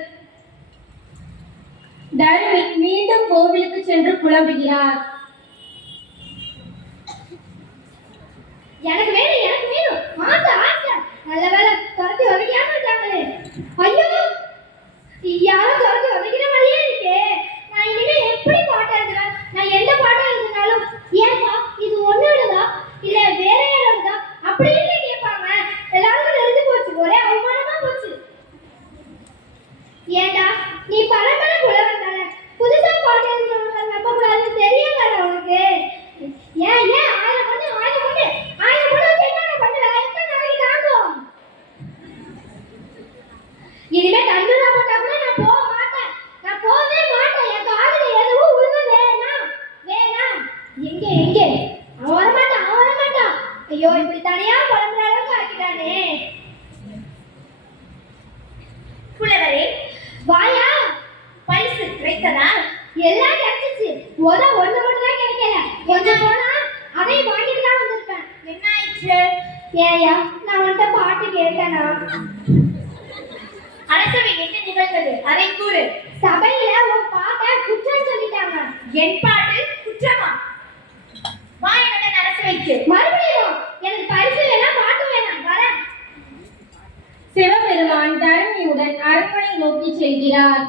தர்மி மீண்டும் கோவிலுக்கு சென்று புலம்புகிறார். எனக்கு வேணும் ஆசை ஆசை. நல்ல வேலை துரத்தி உதைக்காம இருக்காங்களே. ஐயோ, யாரும் துரத்தி உதைக்கிற மாதிரியே இருக்கே. நான் இனிமே எப்படி பாட்டு எழுதுறேன்? நான் எந்த பாட்டு எழுதினாலும் ஏன்பா இது ஒன்னோடதா இல்ல வேற யாரோடதா அப்படின்னு கேட்பாங்க. எல்லாருக்கும் தெரிஞ்சு போச்சு, ஒரே அவமானமா போச்சு. ஏண்டா நீ பரம்பரை புலவன் தானே, புதுசா பாட்டு எழுதுறவங்க நம்ப கூடாதுன்னு தெரியல உனக்கு? ஏன் ஆயிரம் பொண்ணு வச்சு என்ன பண்ணுவேன்? எத்தனை நாளைக்கு தாங்கும்? இனிமே தண்டனை போட்டா கூட நான் போக மாட்டேன். நான் போகவே மாட்டேன். என் காதுல எதுவும் உழுவ வேணாம். எங்க அவன் வரமாட்டான். ஐயோ, இப்படி தனியா புலம்புற அளவுக்கு ஆக்கிட்டானே. புலவரே வாயா, பரிசு கிடைத்ததா? எல்லாம் கிடைச்சிச்சு. ஒண்ணு மட்டும் தான் கிடைக்கல. கொஞ்சம் போனா அதையும் வாங்கிட்டு தான் வந்திருக்கேன். என்ன ஆயிடுச்சு? ஏயா, நான் உன்கிட்ட பாட்டு கேட்டேனா? அரசவை என்ன நிகழ்ந்தது அதை கூறு. சபையில உன் பாட்டை குற்றம் சொல்லிட்டாங்க. என் பாட்டு குற்றமா? வா என்னோட அரசவைக்கு. மறுபடியும் எனக்கு பரிசு வேணாம், பாட்டு வேணாம், வரேன். சிவபெருமான் தர்மியுடன் அரண்மனை நோக்கி செல்கிறார்.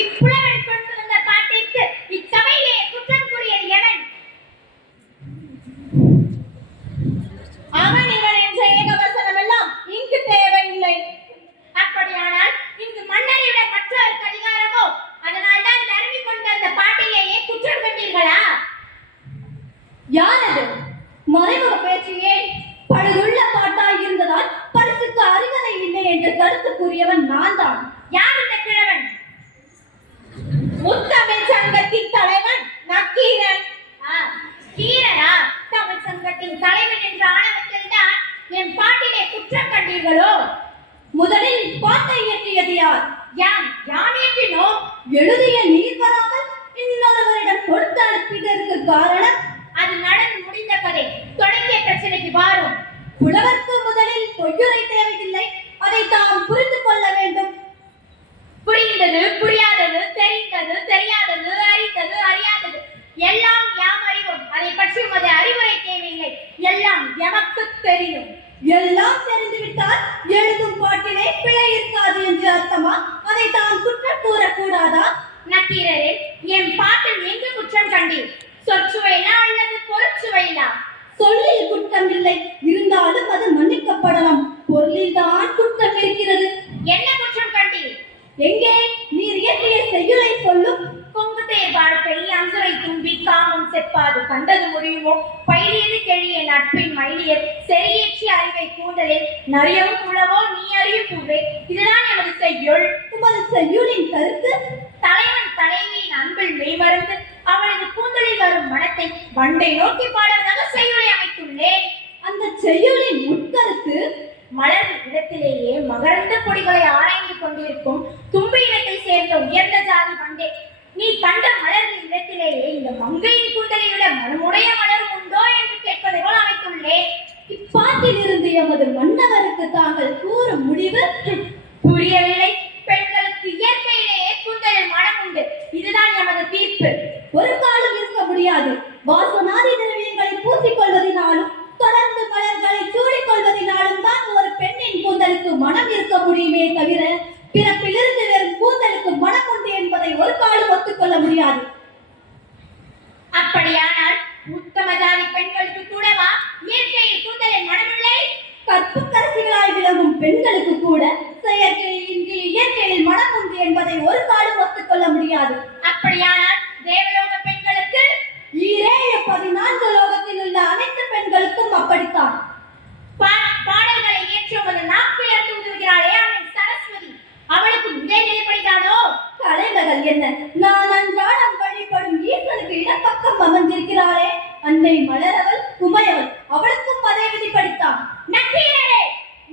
இப்புலவன் கொண்டு வந்த பாட்டிற்கு இச்சபையிலே குற்றம் கூறியது எவன்? அவன் இவன் என்ற ஏகவசனம் எல்லாம் இங்கு தேவையில்லை. அப்படியானால் இங்கு மன்னரை விட மற்றவருக்கு அதிகாரமோ? அதனால்தான் தருமி கொண்டு வந்த பாட்டிலேயே குற்றம் கண்டீர்களா? யார் அது? மறைமுக பேச்சியே. பழுதுள்ள பாட்டாய் இருந்ததால் பரிசுக்கு அருகதை இல்லை என்று கருத்து கூறியவன் நான் தான். யார் இந்த கிழவன்? முத்தமிழ் சங்கத்தின் தலைவன் நக்கீரன். கீரனா? தமிழ் சங்கத்தின் தலைவன் என்ற ஆணவத்தில் தான் என் பாட்டிலே குற்றம் கண்டீர்களோ? முதலில் பாட்டை இயற்றியது யார்? யான் ஏற்றினோம். எழுதிய நீர் வராமல் இன்னொருவரிடம் கொடுத்து அனுப்பியதற்கு காரணம்? அது நடந்து முடிந்த கதை. தொடங்கிய பிரச்சனைக்கு வாரும். புலவர்க்கு முதலில் பொய்யுரை தேவையில்லை, அதை தாம் புரிந்து கொள்ள வேண்டும். புரிந்தது புரியாதது, தெரிந்தது தெரியாதது, அறிந்தது அறியாதது எல்லாம் யாம் அறிவோம். அதை பற்றி உமது அறிவுரை தேவையில்லை. எல்லாம் எமக்கு தெரியும். எல்லாம் தெரிந்துவிட்டால் எழுதும் பாட்டிலே பிழை இருக்காது என்று அர்த்தமா? அதை தான் குற்றம் கூறக்கூடாதா? நக்கீரரே, என் பாட்டில் எங்கு குற்றம் கண்டீர்? சொற்சுவையிலா அல்லது பொருட்சுவையிலா? சொல்லில் குற்றம் இல்லை, இருந்தாலும் அது மன்னிக்கப்படலாம். பொருளில் தான் குற்றம் இருக்கிறது. என்ன குற்றம் கண்டீர்? எங்கே? நீர் இயற்றிய செய்யுளை சொல்லும். கொங்கு தேர் வாழ்க்கை அஞ்சுரை தும்பி காமம் செப்பாது கண்டது முடியுமோ? பயிலியது கெழிய நட்பின் மயிலியர் செறியேற்றி அறிவை கூந்தலில் நறியவும் உழவோ நீ அறியும் பூவே. இதுதான் எமது செய்யுள். உமது செய்யுளின் கருத்து? தலைவன் தலைவியின் அன்பில் மெய்மறந்து அவனது கூந்தலில் வரும் மனத்தை வண்டை நோக்கி பாடுவதாக செய்யுளை அமைத்துள்ளேன். அந்த செய்யுளின் உட்கருத்து? மலர் இடத்திலேயே மகரந்த கொடிகளை ஆராய்ந்து கொண்டிருக்கும் தும்பி இனத்தை சேர்ந்த உயர்ந்த ஜாதி வண்டே, நீ கண்ட மலர்கள் இடத்திலேயே இந்த மங்கையின் கூந்தலை விட மனமுடைய மலரும் உண்டோ என்று கேட்பதை போல் அமைத்துள்ளேன். இப்பாட்டில் இருந்து எமது மன்னவருக்கு தாங்கள் கூறும் முடிவு புரியவில்லை. பெண்களுக்கு இயற்கையிலேயே கூந்தலில் மனம் உண்டு. இதுதான் எமது தீர்ப்பு. ஒரு காலம் இருக்க முடியாது. வாசனாதி திரவியங்களை பூசிக்கொள்வதனாலும் தொடர்ந்து மலர்களை சூடிக்கொள்வதனாலும் தான் ஒரு பெண்ணின் கூந்தலுக்கு மனம் இருக்க முடியுமே தவிர பிறப்பிலிருந்து வெறும் கூந்தலுக்கு மனம் உண்டு என்பதை ஒரு காலம் ஒத்துக்கொள்ள முடியாது. அப்படியானால் உத்தம ஜாதி பெண்களுக்கு கூடவா இயற்கையில் கூந்தலில் மனமில்லை? கற்புக்கரசிகளாய் விளங்கும் பெண்களுக்கு கூட செயற்கையின்றி இயற்கையில் மனம் உண்டு என்பதை ஒரு காலம் ஒத்துக்கொள்ள முடியாது. அப்படியானால் தேவலோக பெண்களுக்கு? 14 லோகத்தில் உள்ள அனைத்து பெண்களுக்கும் அப்படித்தான். பாடல்களை இயற்றுவது நாக்கில் தூங்குகிறாளே அவள் சரஸ்வதி, அவளுக்கு இதே நிலைப்படுகிறாளோ? கலைமகள் என்ன, நான் அன்றாடம் வழிபடும் ஈசனுக்கு இடப்பக்கம் அமர்ந்திருக்கிறாளே அன்னை மலரவள் குமையவள், அவளுக்கும் அதே விதிப்படித்தான். நக்கீரரே,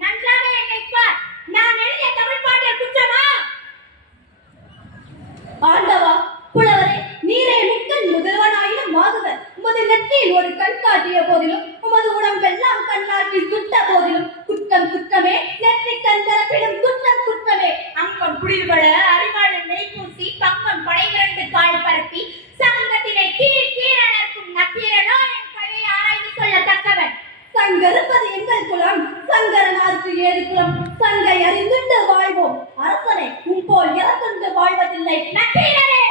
நன்றாக என்னை பார். நான் எழுதிய தமிழ் பாட்டில் குற்றமா? ஏது குலம் சங்கை அறிந்துண்டு வாழ்வோம் அரசனை உம்போல் இறந்துண்டு வாழ்வதில்லை நக்கீரரே.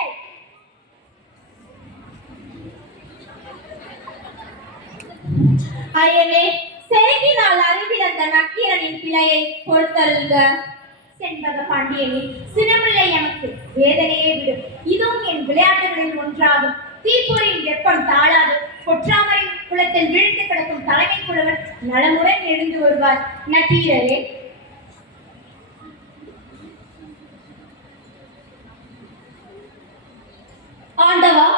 ஐயனே, செருக்கினால் அறிவிழந்த நக்கீரனின் பிழையை பொறுத்தருள்க. செண்பக பாண்டியனே, சினமில்லை எமக்கு, வேதனையே விடும். இதுவும் என் விளையாட்டுகளில் ஒன்றாகும். தீப்பொறியின் வெப்பம் தாழாது. பொற்றாமரை குளத்தில் விழுந்து கிடக்கும் தலைமை புலவர் நலமுடன் எழுந்து வருவார். நக்கீரரே, ஆண்டவா,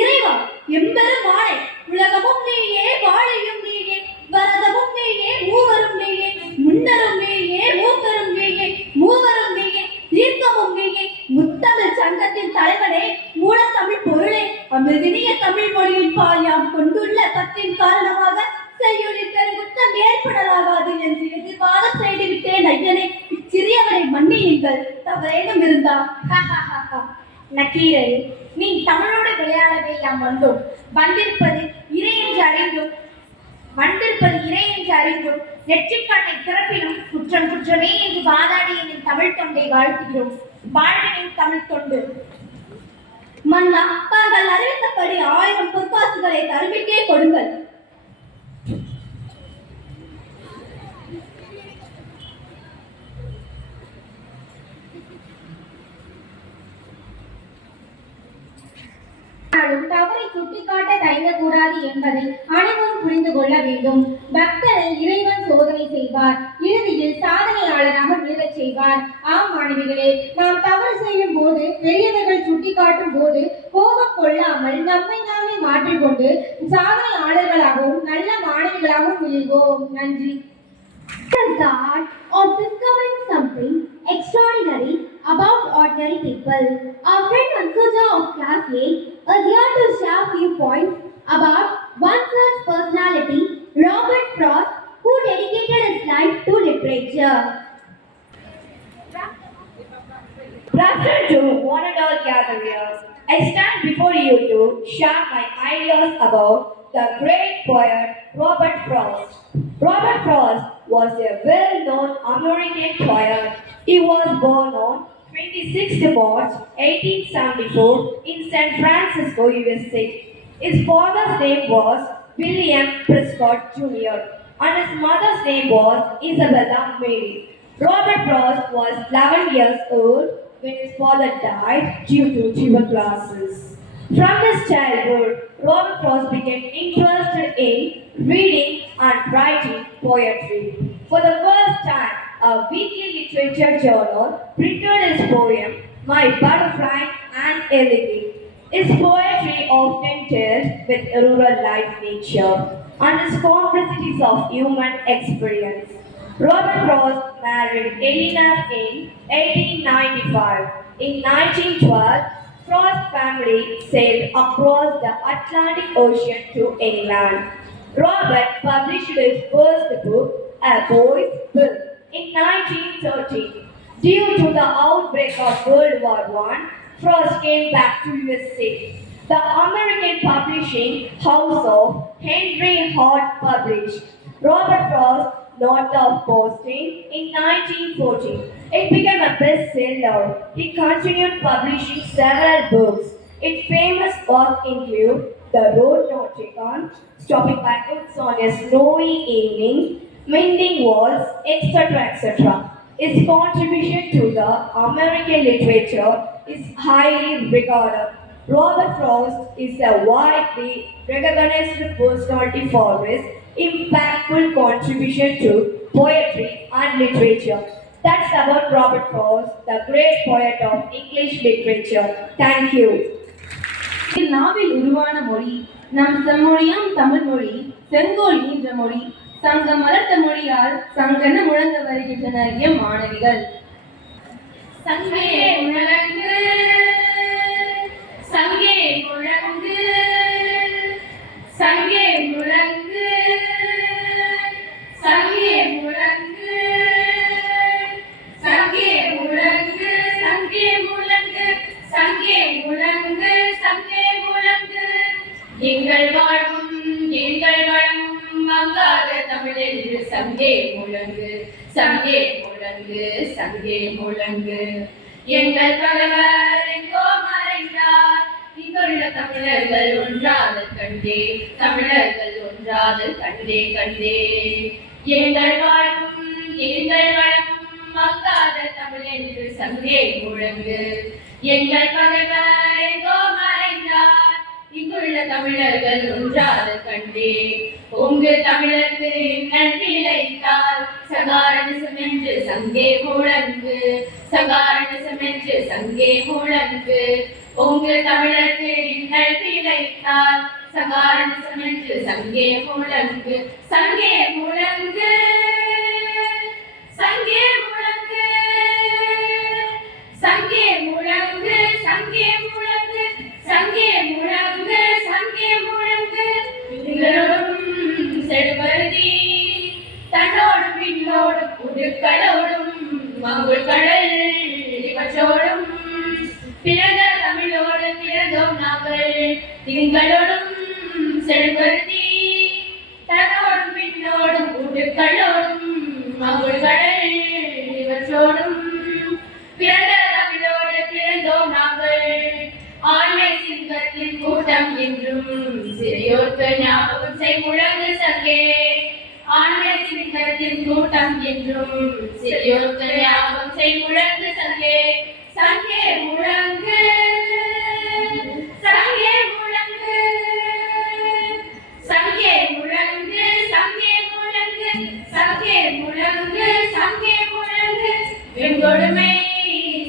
இறைவா, எம்பெருமானே, உலகமும் நீயே, வாழையும் நீயே, வரதமும் நீயே, மூவரும் நீயே, முன்னரும் நீயே, மூக்கரும் நீயே, மூவரும் நீயே, தீர்க்கமும் நீயே, முத்தமிழ் சங்கத்தின் தலைவனே, மூலத்தமிழ் பொருளே, அமிர்தினிய தமிழ் மொழியின் பால் யாம் கொண்டுள்ள பத்தின் காரணமாக செய்யுளில் பெருங்குற்றம் ஏற்படலாகாது என்று எதிர்வாதம் செய்துவிட்டேன் ஐயனே. இச்சிறியவரை மன்னியுங்கள், தவறேனும் இருந்தால். நக்கீரரே, நீ தமிழோடு விளையாடவே யாம் வந்தோம். வந்திருப்பது இறை என்று அறிந்தும் நெற்றிக்கண்ணை திறப்பிலும் குற்றம் குற்றமே என்று வாதாடி என் தமிழ் தொண்டை வாழ்த்துகிறோம். வாழ்வினின் தமிழ் தொண்டு. மன்னா, தாங்கள் அறிவித்தபடி 1000 பொற்காசுகளை தருவிக்கே கொடுங்கள். தவறை சுட்டிக்காட்ட தயங்கக்கூடாது என்பதை அனைவரும் புரிந்து கொள்ள வேண்டும். பக்தரை இறைவன் சோதனை செய்வார், இறுதியில் சாதனையாளராக விரும்பச் செய்வார். ஆம் மாணவிகளே, நாம் தவறு செய்யும் போது, பெரியவர்கள் சுட்டிக்காட்டும் போது கோபம் கொள்ளாமல் நம்மை நாமே மாற்றிக்கொண்டு சாதனையாளர்களாகவும் நல்ல மாணவிகளாகவும் விழுவோம். நன்றி. The thought of discovering something extraordinary about ordinary people. Our friend Mansuja of class 8 is here to share few points about one such personality, Robert Frost, who dedicated his life to literature. After to one and all gatherers, I stand before you to share my ideas about the great poet Robert Frost. Robert Frost was a well-known American poet. He was born on 26th March 1874 in San Francisco, USA. His father's name was William Prescott Jr. and his mother's name was Isabella Mary. Robert Frost was 11 years old when his father died due to tuberculosis. From his childhood, Robert Frost became interested in reading and writing poetry. For the first time, a weekly literature journal printed his poem, My Butterfly and Everything. His poetry often dealt with rural life nature and its complexities of human experience. Robert Frost married Eleanor in 1895. In 1912, Frost's family sailed across the Atlantic Ocean to England. Robert published his first book, A Boy's Will, in 1913. Due to the outbreak of World War I, Frost came back to USA. The American publishing house of Henry Hart published Robert Frost, North of Boston, in 1914. It became a bestseller. He continued publishing several books. Its famous works include The Road Not Taken, Stopping by Woods on a Snowy Evening, Mending Walls, etc. etc. His contribution to the American literature is highly regarded. Robert Frost is a widely recognized personality for his impactful contribution to poetry and literature. That's about Robert Frost, the great poet of English literature. Thank you. நாவில் உருவான மொழி நம் செம்மொழியாம் தமிழ் மொழி, செங்கோல் ஈன்ற மொழி, சங்கம் மலர்த்த மொழியால் சங்கென முழங்க வருகின்றனர் எம் மாணவிகள். சங்கே முழங்கு, சங்கே முழங்கு, சங்கே முழங்கு, சங்கே முழங்கு, சங்கே முழங்கு, சங்கே முழங்கு, சங்கே முழங்கு, சங்கே முழங்கு. எங்கள் வாழ்வும் எங்கள் வளமும் மங்காத தமிழென்று சங்கே முழங்கு. சங்கே முழங்கு சங்கே முழங்கு. எங்கள் தலைவர் எங்கோ மறைந்தார், இங்குள்ள தமிழர்கள் ஒன்றாதல் கண்டே, தமிழர்கள் ஒன்றாதல் கண்டே கண்டே. எங்கள் வாழ்வும் எங்கள் வளமும் மங்காத தமிழ் என்று சங்கே முழங்கு. எங்கள் பகைவர் எங்கோ மறைந்தார், இங்குள்ள தமிழர்கள் ஒன்றாதல் கண்டே. உங்கு தமிழருக்கு நன்றி இழைத்தால் சகாரணசம் என்று சங்கே முழங்கு, சகாரணசம் என்று சங்கே முழங்கு. உங்கு தமிழருக்கு நன்றி இழைத்தால் சகாரணசம் என்று சங்கே முழங்கு. சங்கே முழங்கு சங்கே முழங்கு சங்கே முழங்கு சங்கே முழங்கு சங்கே முழங்கு சங்கே முழங்கு. திங்களோடும் செடுபருதி தன்னோடும் பின்னோடும் புதுக்களோடும் மங்குள் கடல் இவற்றோடும் பிறந்த தமிழோடு பிறந்தோம் நாங்கள். திங்களோடும் செடுபருதி தன்னோடும் பின்னோடும் புதுக்களோடும் மங்குள் கடல் இவற்றோடும் பிறந்த தமிழோடு பிறந்தோம் நாங்கள். ஆண்மை சிங்கத்தின் கூட்டம் என்றும் சிறியோர்க்கு ஞாபகம் செய் முழங்கு சங்கே. ஆண்மை சிங்கத்தின் கூட்டம் என்றும் சிறியோர்க்கு ஞாபகம் செய் முழங்கு சங்கே. சங்கே முழங்கு சங்கே முழங்கு சங்கே முழங்கு சங்கே முழங்கு சங்கே முழங்கு சங்கே முழங்கு. வெண்கொடுமை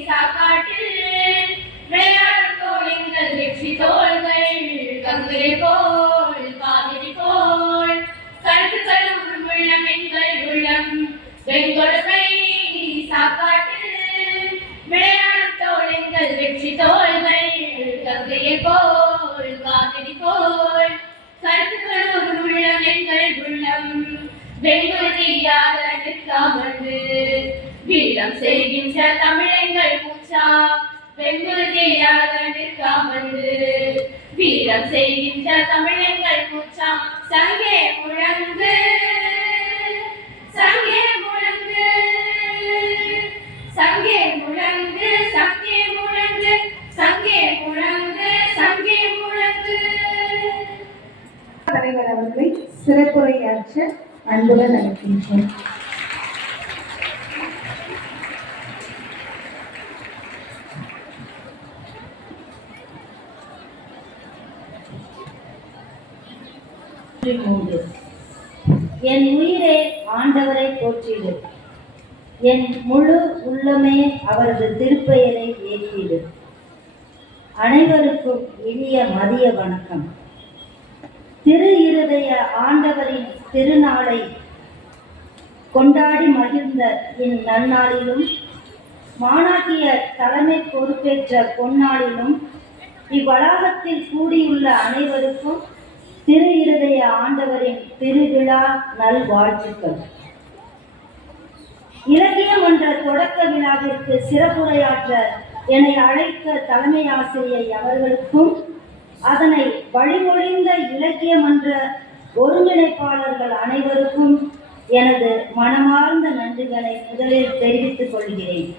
சாக்காட்டில் விளையாடும் தோழிகள் வெற்றி தோள்கள் கங்கை போல் காவிரி போல் கருத்துக்களும் உள்ளம் எங்கள் உள்ளம். வெண்கொடுமை சாக்காட்டில் விளையாடும் தோழிகள் வெற்றி தோள்கள் கங்கையை போல் காவிரி போல் கருத்துக்களும் உள்ளம் எங்கள் உள்ளம். வெண்குருதியாக நிற்காமன்று வீரம் செய்கின்ற தமிழங்கள் மூச்சா. வெண்குருதியாக நிற்காமன்று வீரம் செய்கின்ற தமிழங்கள் மூச்சா. சங்கே முழங்கு சங்கே முழங்கு சங்கே முழங்கு சங்கே முழங்கு சங்கே முழங்கு சங்கே முழங்கு. தலைவர் அவர்களை சிறப்புரையாற்ற அன்புடன் அழைக்கின்றோம். என் உயிரே ஆண்டவரை போற்றிடு, என் முழு உள்ளமே அவரது திருப்பெயரை ஏற்றிடு. அனைவருக்கும் இனிய மதிய வணக்கம். திரு இருதய ஆண்டவரின் திருநாளை கொண்டாடி மகிழ்ந்த இந்நன்னாளிலும் மாணாக்கிய தலைமை பொறுப்பேற்ற பொன்னாளிலும் இவ்வளாகத்தில் கூடியுள்ள அனைவருக்கும் திரு இருதய ஆண்டவரின் திருவிழா நல்வாழ்த்துக்கள். இலக்கியம் என்ற தொடக்க விழாவிற்கு சிறப்புரையாற்ற என்னை அழைத்த தலைமை ஆசிரியை அவர்களுக்கும் அதனை வழிமொழிந்த இலக்கியம் என்ற ஒருங்கிணைப்பாளர்கள் அனைவருக்கும் எனது மனமார்ந்த நன்றிகளை முதலில் தெரிவித்துக் கொள்கிறேன்.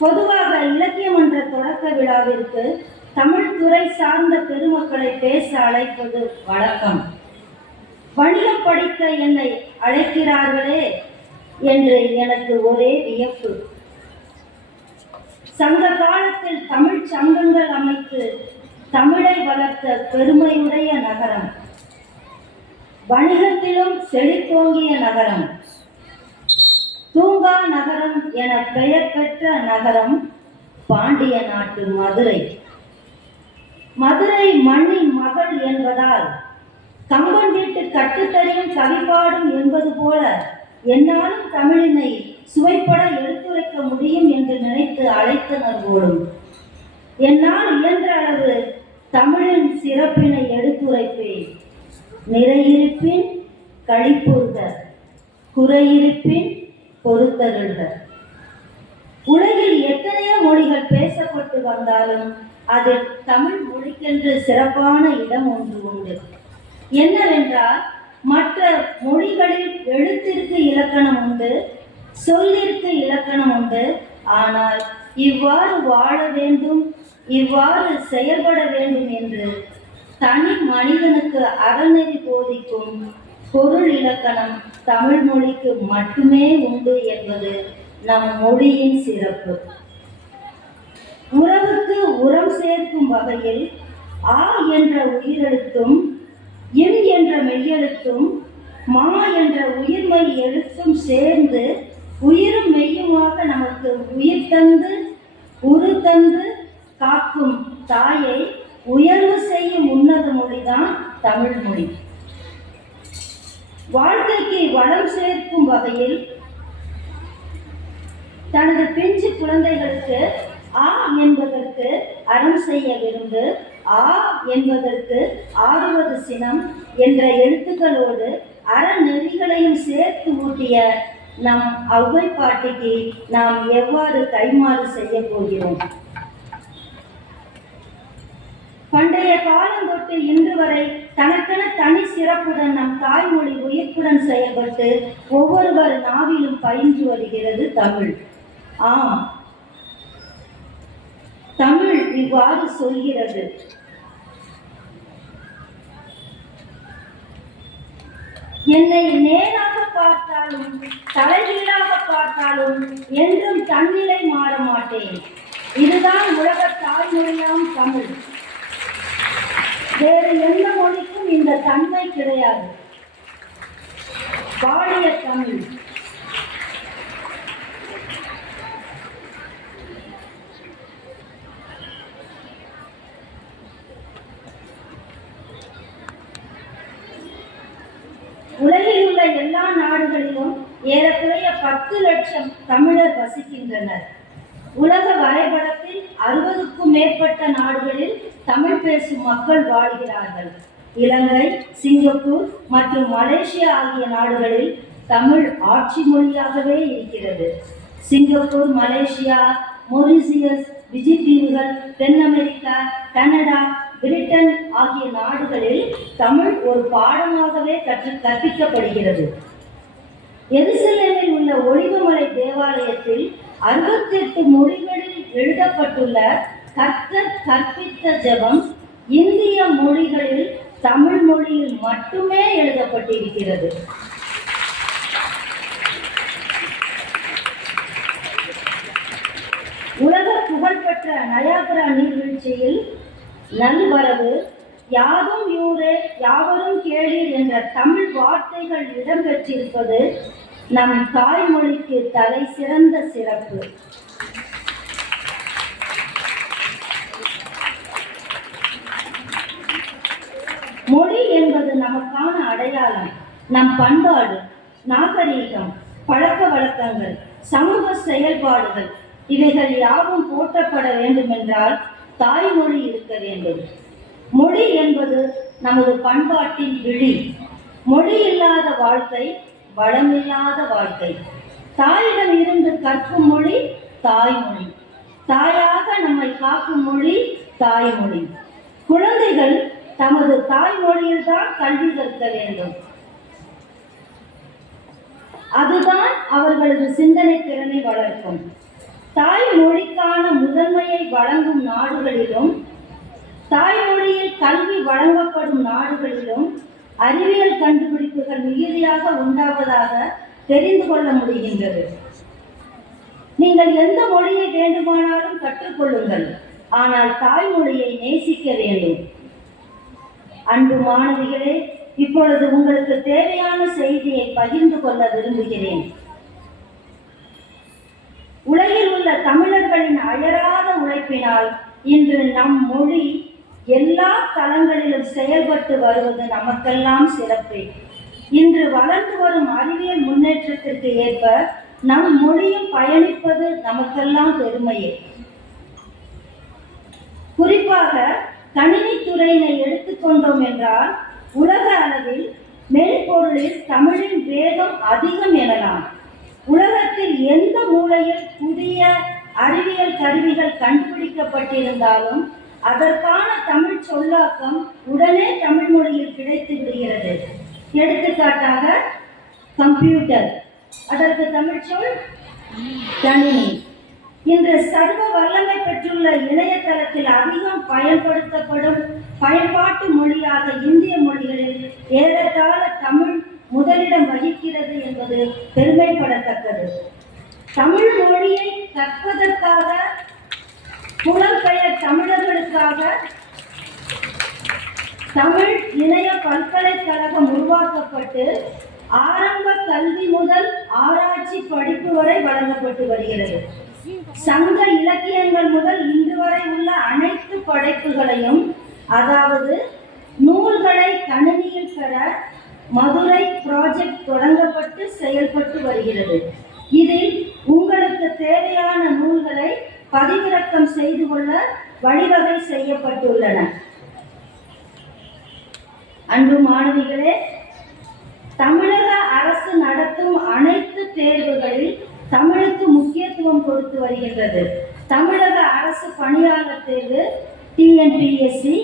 பொதுவாக இலக்கியம் என்ற தொடக்க விழாவிற்கு தமிழ் துறை சார்ந்த பெருமக்களை பேச அழைப்பது வழக்கம். வணிகம் படித்த என்னை அழைக்கிறார்களே என்று எனக்கு ஒரே வியப்பு. சங்க காலத்தில் தமிழ் சங்கங்கள் அமைத்து தமிழை வளர்த்த பெருமையுடைய நகரம், வணிகத்திலும் செழித்தோங்கிய நகரம், தூங்கா நகரம் என பெயர் பெற்ற நகரம் பாண்டிய நாட்டு மதுரை. மதுரை மண்ணின் மகள் என்பதால் கம்பன் வீட்டு கட்டுத்தறியும் கவிபாடும் என்பது போல என்னாலும் தமிழினை சுவைப்பட எடுத்துரைக்க முடியும் என்று நினைத்து அழைத்தனர் போலும். என்னால் இயன்ற அளவு தமிழின் சிறப்பினை எடுத்துரைப்பேன். நிறையிருப்பின் களிப்புறுக, குறையிருப்பின் பொறுத்தருள்க. உலகில் எத்தனையோ மொழிகள் பேசப்பட்டு வந்தாலும் அதில் தமிழ் மொழிக்கென்று சிறப்பான இடம் ஒன்று உண்டு. என்னவென்றால் மற்ற மொழிகளில் எழுத்திற்கு இலக்கணம் உண்டு, சொல்லிற்கு இலக்கணம் உண்டு. ஆனால் இவ்வாறு வாழ வேண்டும், இவ்வாறு செயல்பட வேண்டும் என்று தனி மனிதனுக்கு அறநெறி போதிக்கும் பொருள் இலக்கணம் தமிழ் மொழிக்கு மட்டுமே உண்டு என்பது நம் மொழியின் சிறப்பு. உறவுக்கு உரம் சேர்க்கும் வகையில் ஆ என்ற உயிரெழுத்தும், இம் என்ற மெய்யெழுத்தும், மா என்ற உயிர்மெய் எழுத்தும் சேர்ந்து உயிரும் மெய்யுமாக நமக்கு உயிர் தந்து உரு தந்து காக்கும் தாயை உயர்வு செய்யும் உன்னத மொழிதான் தமிழ் மொழி. வாழ்க்கைக்கு வளம் சேர்க்கும் வகையில் தனது பிஞ்சு குழந்தைகளுக்கு ஆ என்பதற்கு அறம் செய்ய விரும்பு, ஆ என்பதற்கு ஆறுவது சினம் என்ற எழுத்துக்களோடு அறநெறிகளையும் சேர்த்து ஊட்டிய நம் ஔவை பாட்டிக்கு நாம் எவ்வாறு கைமாறு செய்ய போகிறோம்? பண்டைய காலம் தொட்டு இன்று வரை தனக்கென தனி சிறப்புடன் நம் தாய்மொழி உயிர்ப்புடன் செயல்பட்டு ஒவ்வொருவர் நாவிலும் பயின்று வருகிறது தமிழ். ஆம், தமிழ் இவ்வாறு சொல்கிறது: என்னை நேராக பார்த்தாலும் தலைகீழாக பார்த்தாலும் என்றும் தன்னிலை மாற மாட்டேன். இதுதான் உலக தாய்மொழியாம் தமிழ். வேறு எந்த மொழிக்கும் இந்த தன்மை கிடையாது. வாழிய தமிழ். உலகில் உள்ள எல்லா நாடுகளிலும் ஏறக்குறைய 10 லட்சம் தமிழர் வசிக்கின்றனர். உலக வரைபடத்தில் 60க்கும் மேற்பட்ட நாடுகளில் தமிழ் பேசும் மக்கள் வாழ்கிறார்கள். இலங்கை, சிங்கப்பூர் மற்றும் மலேசியா ஆகிய நாடுகளில் தமிழ் ஆட்சி மொழியாகவே இருக்கிறது. சிங்கப்பூர், மலேசியா, மொரிசியஸ், விஜி தீவுகள், தென் அமெரிக்கா, கனடா, பிரிட்டன் ஆகிய நாடுகளில் தமிழ் ஒரு பாடமாகவே கற்பிக்கப்படுகிறது. எருசலேமில் உள்ள ஒலிவமலை தேவாலயத்தில் 68 மொழிகளில் எழுதப்பட்டுள்ள கர்த்தர் கற்பித்த ஜெபம் இந்திய மொழிகளில் தமிழ் மொழியில் மட்டுமே எழுதப்பட்டிருக்கிறது. உலக புகழ்பெற்ற நயாகரா நீர்வீழ்ச்சியில் நல்வரவு, யாதும் ஊரே யாவரும் கேளீர் என்ற தமிழ் வார்த்தைகள் இடம்பெற்றிருப்பது நம் தாய்மொழிக்கு தலை சிறந்த சிறப்பு. மொழி என்பது நமக்கான அடையாளம். நம் பண்பாடு, நாகரீகம், பழக்க வழக்கங்கள், சமூக செயல்பாடுகள் இவைகள் யாவும் போற்றப்பட வேண்டுமென்றால் தாய்மொழி இருக்க வேண்டும். மொழி என்பது நமது பண்பாட்டின் விழி. மொழி இல்லாத வாழ்க்கை வளமில்லாத வாழ்க்கை. தாயிடம் இருந்து கற்கும் மொழி தாய்மொழி. தாயாக நம்மை காக்கும் மொழி தாய்மொழி. குழந்தைகள் தமது தாய்மொழியில்தான் கல்வி கற்க வேண்டும். அதுதான் அவர்களது சிந்தனை திறனை வளர்க்கும். தாய்மொழிக்கான முதன்மையை வழங்கும் நாடுகளிலும் தாய்மொழியில் கல்வி வழங்கப்படும் நாடுகளிலும் அறிவியல் கண்டுபிடிப்புகள் மிகுதியாக உண்டாவதாக தெரிந்து கொள்ள முடிகின்றது. நீங்கள் எந்த மொழியை வேண்டுமானாலும் கற்றுக்கொள்ளுங்கள், ஆனால் தாய்மொழியை நேசிக்க வேண்டும். அன்பு மாணவிகளே, இப்பொழுது உங்களுக்கு தேவையான செய்தியை பகிர்ந்து கொள்ள விரும்புகிறேன். உலகில் உள்ள தமிழர்களின் அயராத உழைப்பினால் இன்று நம் மொழி எல்லா தளங்களிலும் செயல்பட்டு வருவது நமக்கெல்லாம் சிறப்பு. இன்று வளர்ந்து வரும் அறிவியல் முன்னேற்றத்திற்கு ஏற்ப நம் மொழியும் பயணிப்பது நமக்கெல்லாம் பெருமையே. குறிப்பாக கணினித்துறையினை எடுத்துக்கொண்டோம் என்றால் உலக அளவில் மென்பொருளில் தமிழின் வேகம் அதிகம் எனலாம். உலகத்தில் எந்த மூலையில் புதிய அறிவியல் கருவிகள் கண்டுபிடிக்கப்பட்டிருந்தாலும் அதற்கான தமிழ் சொல்லாக்கம் உடனே தமிழ் மொழியில் கிடைத்து விடுகிறது. எடுத்துக்காட்டாக கம்ப்யூட்டர், அதற்கு தமிழ் சொல் கணினி. இன்று சர்வ வல்லமை பெற்றுள்ள இணையதளத்தில் அதிகம் பயன்படுத்தப்படும் பயன்பாட்டு மொழியாக இந்திய மொழிகளில் ஏறத்தாழ தமிழ் முதலிடம் வகிக்கிறது என்பது பெருமைப்படத்தக்கது. தமிழ் மொழியை கற்பதற்காக புலம்பெயர் தமிழர்களுக்காக தமிழ் இணைய பல்கலைக்கழகம் உருவாக்கப்பட்டு ஆரம்ப கல்வி முதல் ஆராய்ச்சி படிப்பு வரை வழங்கப்பட்டு வருகிறது. சங்க இலக்கியங்கள் முதல் இன்று வரை உள்ள அனைத்து படைப்புகளையும், அதாவது நூல்களை கணினியில் பெற மதுரை ப்ராஜெக்ட் தொடங்கப்பட்டு செயல்பட்டு வருகிறது. இதில் உங்களுக்கு தேவையான நூல்களை பதிவிறக்கம் செய்து கொள்ள வழிவகை செய்யப்பட்டுள்ளன. அன்பு மாணவிகளே, தமிழக அரசு நடத்தும் அனைத்து தேர்வுகளில் தமிழுக்கு முக்கியத்துவம் கொடுத்து வருகின்றது. தமிழக அரசு பணியாளர் தேர்வு, TNPSC,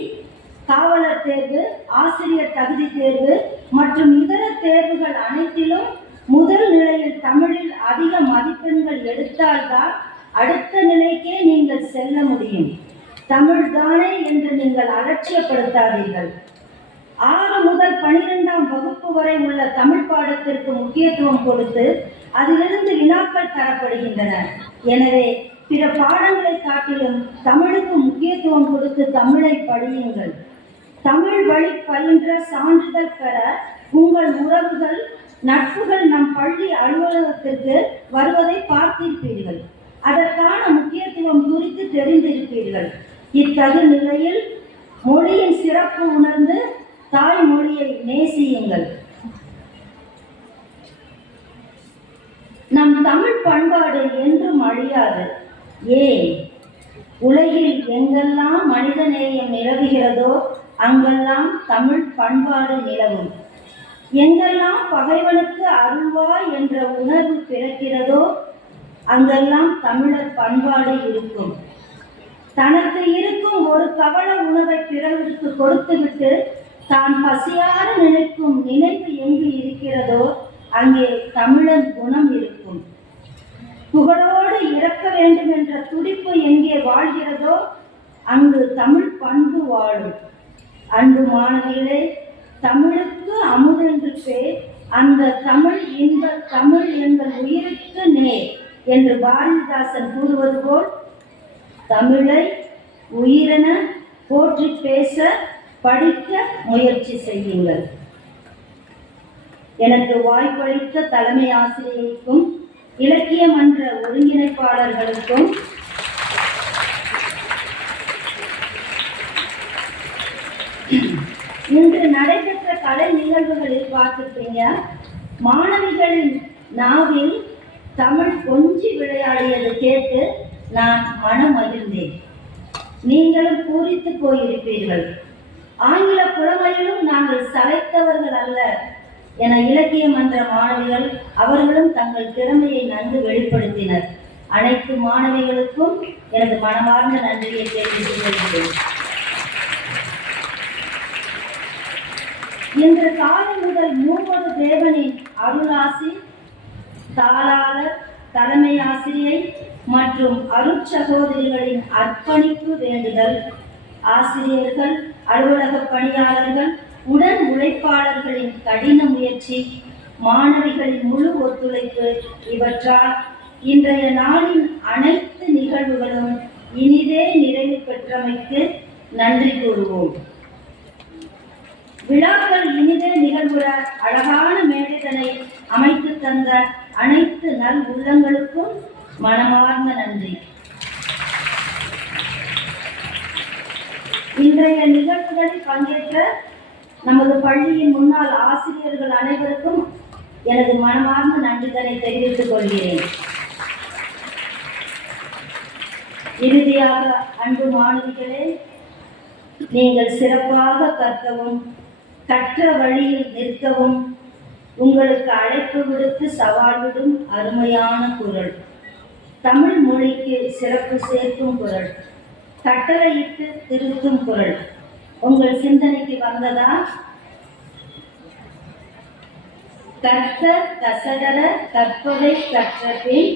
காவலர் தேர்வு, ஆசிரியர் தகுதி தேர்வு மற்றும் இதர தேர்வுகள் அனைத்திலும் முதல் நிலையில் தமிழில் அதிக மதிப்பெண்கள் எடுத்தால்தான் அடுத்த நிலைக்கே நீங்கள் செல்ல முடியும். தமிழ் தானே என்று நீங்கள் அலட்சியப்படுத்தாதீர்கள். 6 முதல் 12ஆம் வகுப்பு வரை உள்ள தமிழ் பாடத்திற்கு முக்கியத்துவம் கொடுத்து அதிலிருந்து வினாக்கள் தரப்படுகின்றன. எனவே பிற பாடங்களை காட்டிலும் தமிழுக்கு முக்கியத்துவம் கொடுத்து தமிழை படியுங்கள். தமிழ் வழி பயின்ற சான்றிதழ் பெற உங்கள் உறவுகள், நட்புகள் நம் பள்ளி அலுவலகத்திற்கு வருவதை பார்த்திருப்பீர்கள். அதற்கான முக்கியத்துவம் குறித்து தெரிந்திருப்பீர்கள். இத்தகு நிலையில் மொழியின் சிறப்பு உணர்ந்து தாய்மொழியை நேசியுங்கள். நம் தமிழ் பண்பாடு என்றும் அழியாது. ஏன்? உலகில் எங்கெல்லாம் மனித நேயம் நிலவுகிறதோ அங்கெல்லாம் தமிழ் பண்பாடு நிலவும். எங்கெல்லாம் பகைவனுக்கு அருள்வாய் என்ற உணர்வு பிறக்கிறதோ அங்கெல்லாம் தமிழர் பண்பாடு இருக்கும். தனக்கு இருக்கும் ஒரு கவல உணவை பிறருக்கு கொடுத்துவிட்டு தான் பசியார நினைக்கும் நினைவு எங்கு இருக்கிறதோ அங்கே தமிழன் குணம் இருக்கும். புகழோடு இறக்க வேண்டும் என்ற துடிப்பு எங்கே வாழ்கிறதோ அங்கு தமிழ் பண்பு வாழும். அன்பு மாணவிகளே, தமிழுக்கு அமுதென்று பேர், அந்த தமிழ் இன்ப தமிழ் எங்கள் உயிருக்கு நேர் என்று பாரதிதாசன் கூறுவது போல் தமிழை உயிரென போற்றி பேச படிக்க முயற்சி செய்யுங்கள். எனக்கு வாய்ப்பளித்த தலைமை ஆசிரியருக்கும் இலக்கிய மன்ற ஒருங்கிணைப்பாளர்களுக்கும் இன்று நடைபெற்ற கலை நிகழ்வுகளில் பார்த்துருப்பீங்க, மாணவிகளின் நாவில் தமிழ் கொஞ்சி விளையாடியது கேட்டு நான் மனம் மகிழ்ந்தேன். நீங்களும் பூரித்து போயிருப்பீர்கள். ஆங்கில புலமையிலும் நாங்கள் சளைத்தவர்கள் அல்ல என இலக்கிய மன்ற மாணவிகள் அவர்களும் தங்கள் திறமையை நன்கு வெளிப்படுத்தினர். அனைத்து மாணவிகளுக்கும் எனது மனமார்ந்த நன்றியை தெரிவித்துக் கொள்கிறேன். இன்று காலை முதல் 3 தேவனின் அருளாசி, தாளாளர், தலைமை ஆசிரியை மற்றும் அருட்சகோதரிகளின் அர்ப்பணிப்பு வேண்டுதல், ஆசிரியர்கள், அலுவலக பணியாளர்கள், உடன் உழைப்பாளர்களின் கடின முயற்சி, மாணவிகளின் முழு ஒத்துழைப்பு இவற்றால் இன்றைய நாளின் அனைத்து நிகழ்வுகளும் இனிதே நிறைவு பெற்றமைக்கு நன்றி கூறுவோம். விழாக்கள் இனிதே நிகழ்வுற அழகான மேடைகளை அமைத்து தந்த அனைத்து நல் உள்ளங்களுக்கும் மனமார்ந்த நன்றி. இன்றைய நிகழ்வுகளில் பங்கேற்ற நமது பள்ளியின் முன்னாள் ஆசிரியர்கள் அனைவருக்கும் எனது மனமார்ந்த நன்றிகளை தெரிவித்துக் கொள்கிறேன். இறுதியாக அன்பு மாணவிகளே, நீங்கள் சிறப்பாக கற்கவும் கற்ற வழியில் நிற்கவும் உங்களுக்கு அழைப்பு விடுத்து சவால் விடும் அருமையான குரல், தமிழ் மொழிக்கு சிறப்பு சேர்க்கும் குரல், கட்டளையிட்டு திருத்தும் குரல் உங்கள் சிந்தனைக்கு வந்ததா? கர்த்தர் கசடர கற்பவை கற்றபின்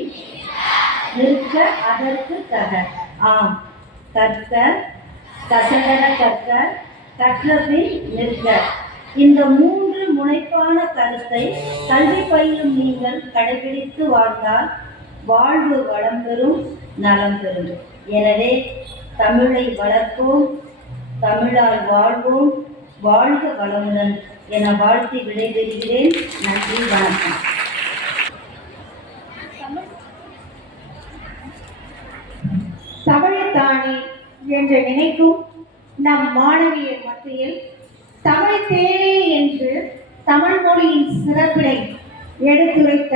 நிற்க அதற்கு தக. ஆம், கர்த்தர் கசடர கற்க கற்றபின் நிற்க. இந்த 3 முனைப்பான கருத்தை கல்வி பயிலும் நீங்கள் கடைபிடித்து வாழ்ந்தால் வாழ்வு வளம் பெறும், நலம் பெறும். எனவே தமிழை வளர்ப்போம், தமிழால் வாழ்வோம், வாழ்க வளமுடன் என வாழ்த்தி விடைபெறுகிறேன். நன்றி, வணக்கம். தமிழ்தானே என்று நினைக்கும் நம் மாணவியர் மத்தியில் தமிழ் தேனே என்று தமிழ் மொழியின் சிறப்பினை எடுத்துரைத்த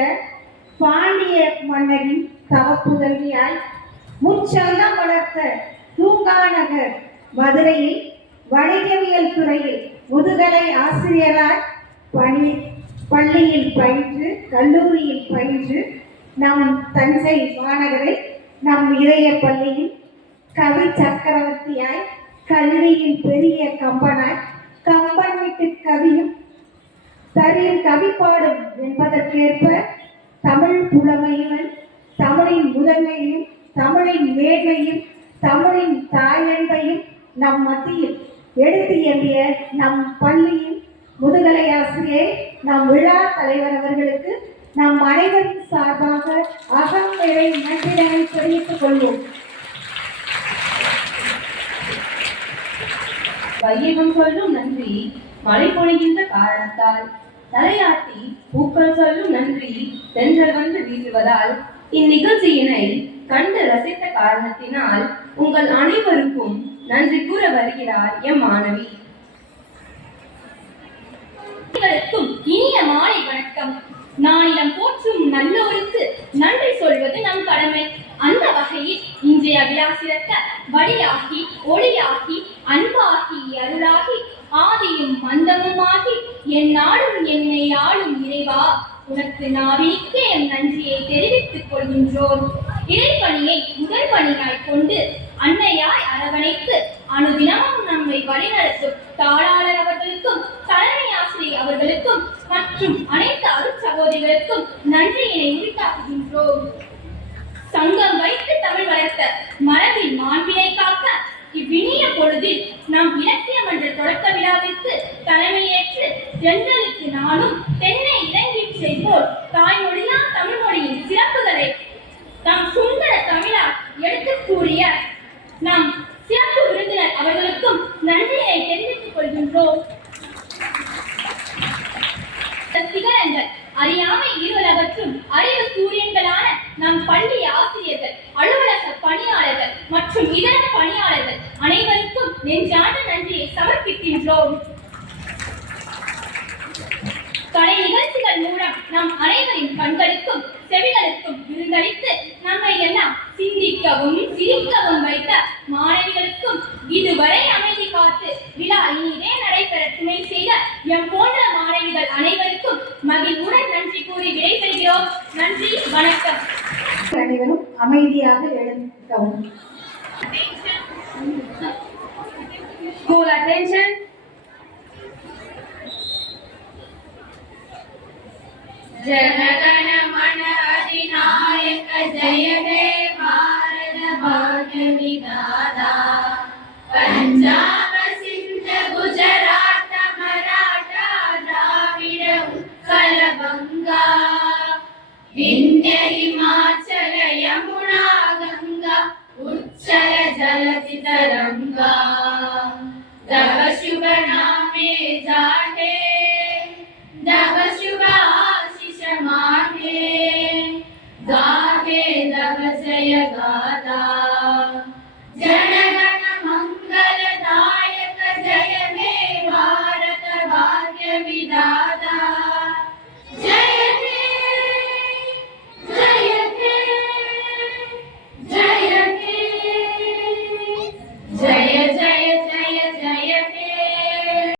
பாண்டிய மன்னரின் தவப்புதல்வியாய் முச்சங்கம் வளர்த்த தூங்காநகர் மதுரையில் வணிகவியல் துறையில் முதுகலை ஆசிரியராய் பள்ளியில் பயின்று கல்லூரியில் பயின்று நம் தஞ்சை மாநகரை நம் இதய பள்ளியில் கவி சக்கரவர்த்தியாய் கல்வியில் பெரிய கம்பனாய் கம்பன் விட்டு கவியும் தரியில் கவி பாடும் என்பதற்கேற்ப தமிழ் புலமையுடன் தமிழின் முதன்மையும் தமிழின் மேன்மையும் தமிழின் தாயன்பையும் நம் மத்தியில் எடுத்து எம்பிய நம் பள்ளியின் முதுகலை ஆசிரியர் நம் விழா தலைவர் அவர்களுக்கு நம் அனைவரின் சார்பாக அகம் நிறை நன்றிகளை தெரிவித்துக் கொள்வோம். வையகம் சொல்லும் நன்றி மழை பொழிகின்ற காரணத்தால், தலையாட்டி பூக்கள் சொல்லும் நன்றி தென்றல் வந்து வீசுவதால், இந்நிகழ்ச்சியினை கண்டு ரசித்த காரணத்தினால் உங்கள் அனைவருக்கும் நன்றி கூற வருகிறார் எம் மாணவி. இனிய மாலை வணக்கம். நானிலம் போற்றும் நல்லோருக்கு நன்றி சொல்வது நம் கடமை. அந்த வகையில் இன்றைய விழா சிறக்க வழியாகி ஒளியாகி அன்பாகி அருளாகி ஆதியும் மந்தமுமாகி என் நாடும் என்னை ஆளும் இறைவா, உனக்கு நாவினிக்க என் நன்றியை தெரிவித்துக் கொள்கின்றோம். இறைப்பணியை முதல் பணியாய் கொண்டு அன்னையாய் அரவணைத்து அனுதினமும் நம்மை வழிநடத்தும் தாளாளர் அவர்களுக்கும் தலைமை ஆசிரியர் அவர்களுக்கும் மற்றும் அனைத்து அருட்சகோதரிகளுக்கும் நன்றியினை உரித்தாக்குகின்றோம். சங்கம் வைத்து தமிழ் வளர்த்த மரபின் மாண்பினை காக்க இவ்வினிய பொழுதில் நம் இலக்கிய மன்ற தொடக்க விழாவிற்கு தலைமையேற்று தென்றலுக்கு நானும் தென்னை இலங்கைச் செய்வோர் தாய்மொழியா தமிழ் மொழியின் சிறப்புகளை நம் சுந்தர தமிழால் எடுத்துக் கூறிய நம் சிறப்பு விருந்தினர் அவர்களுக்கும் நன்றியை தெரிவித்துக் கொள்கின்றோம். சிகரங்கள் அறியாமை இருளகற்றும் அறிவு சூரியன்களான நம் பள்ளி ஆசிரியர்கள், அலுவலக பணியாளர்கள் மற்றும் இதர பணியாளர்கள் அனைவருக்கும் நெஞ்சார்ந்த நன்றியை சமர்ப்பிக்கின்றோம். கலை நிகழ்ச்சிகள் மூலம் நம் அனைவரின் கண்களுக்கும் செவிகளுக்கும் விருந்தளித்து நம்மை எல்லாம் சிந்திக்கவும் சிரிக்கவும் வைத்த மாணவிகளுக்கும் இதுவரை அமைதி காத்து விழா இனிதே நடைபெற துணை செய்த எம் போன்ற மாணவிகள் அனைவருக்கும் மகிழ்வுடன் நன்றி கூறி விடைபெறுகிறோம். நன்றி, வணக்கம். அனைவரும் அமைதியாக எழுந்திருக்கவும். School attention. जनगण मन अधिनायक जय हे भारत भाग्य विधाता, पंजाब सिंध गुजरात मराठा द्राविड उत्कल बंगा, विंध्य हिमाचल यमुना गंगा उच्चल जलधि तरंगा, तव शुभ नाम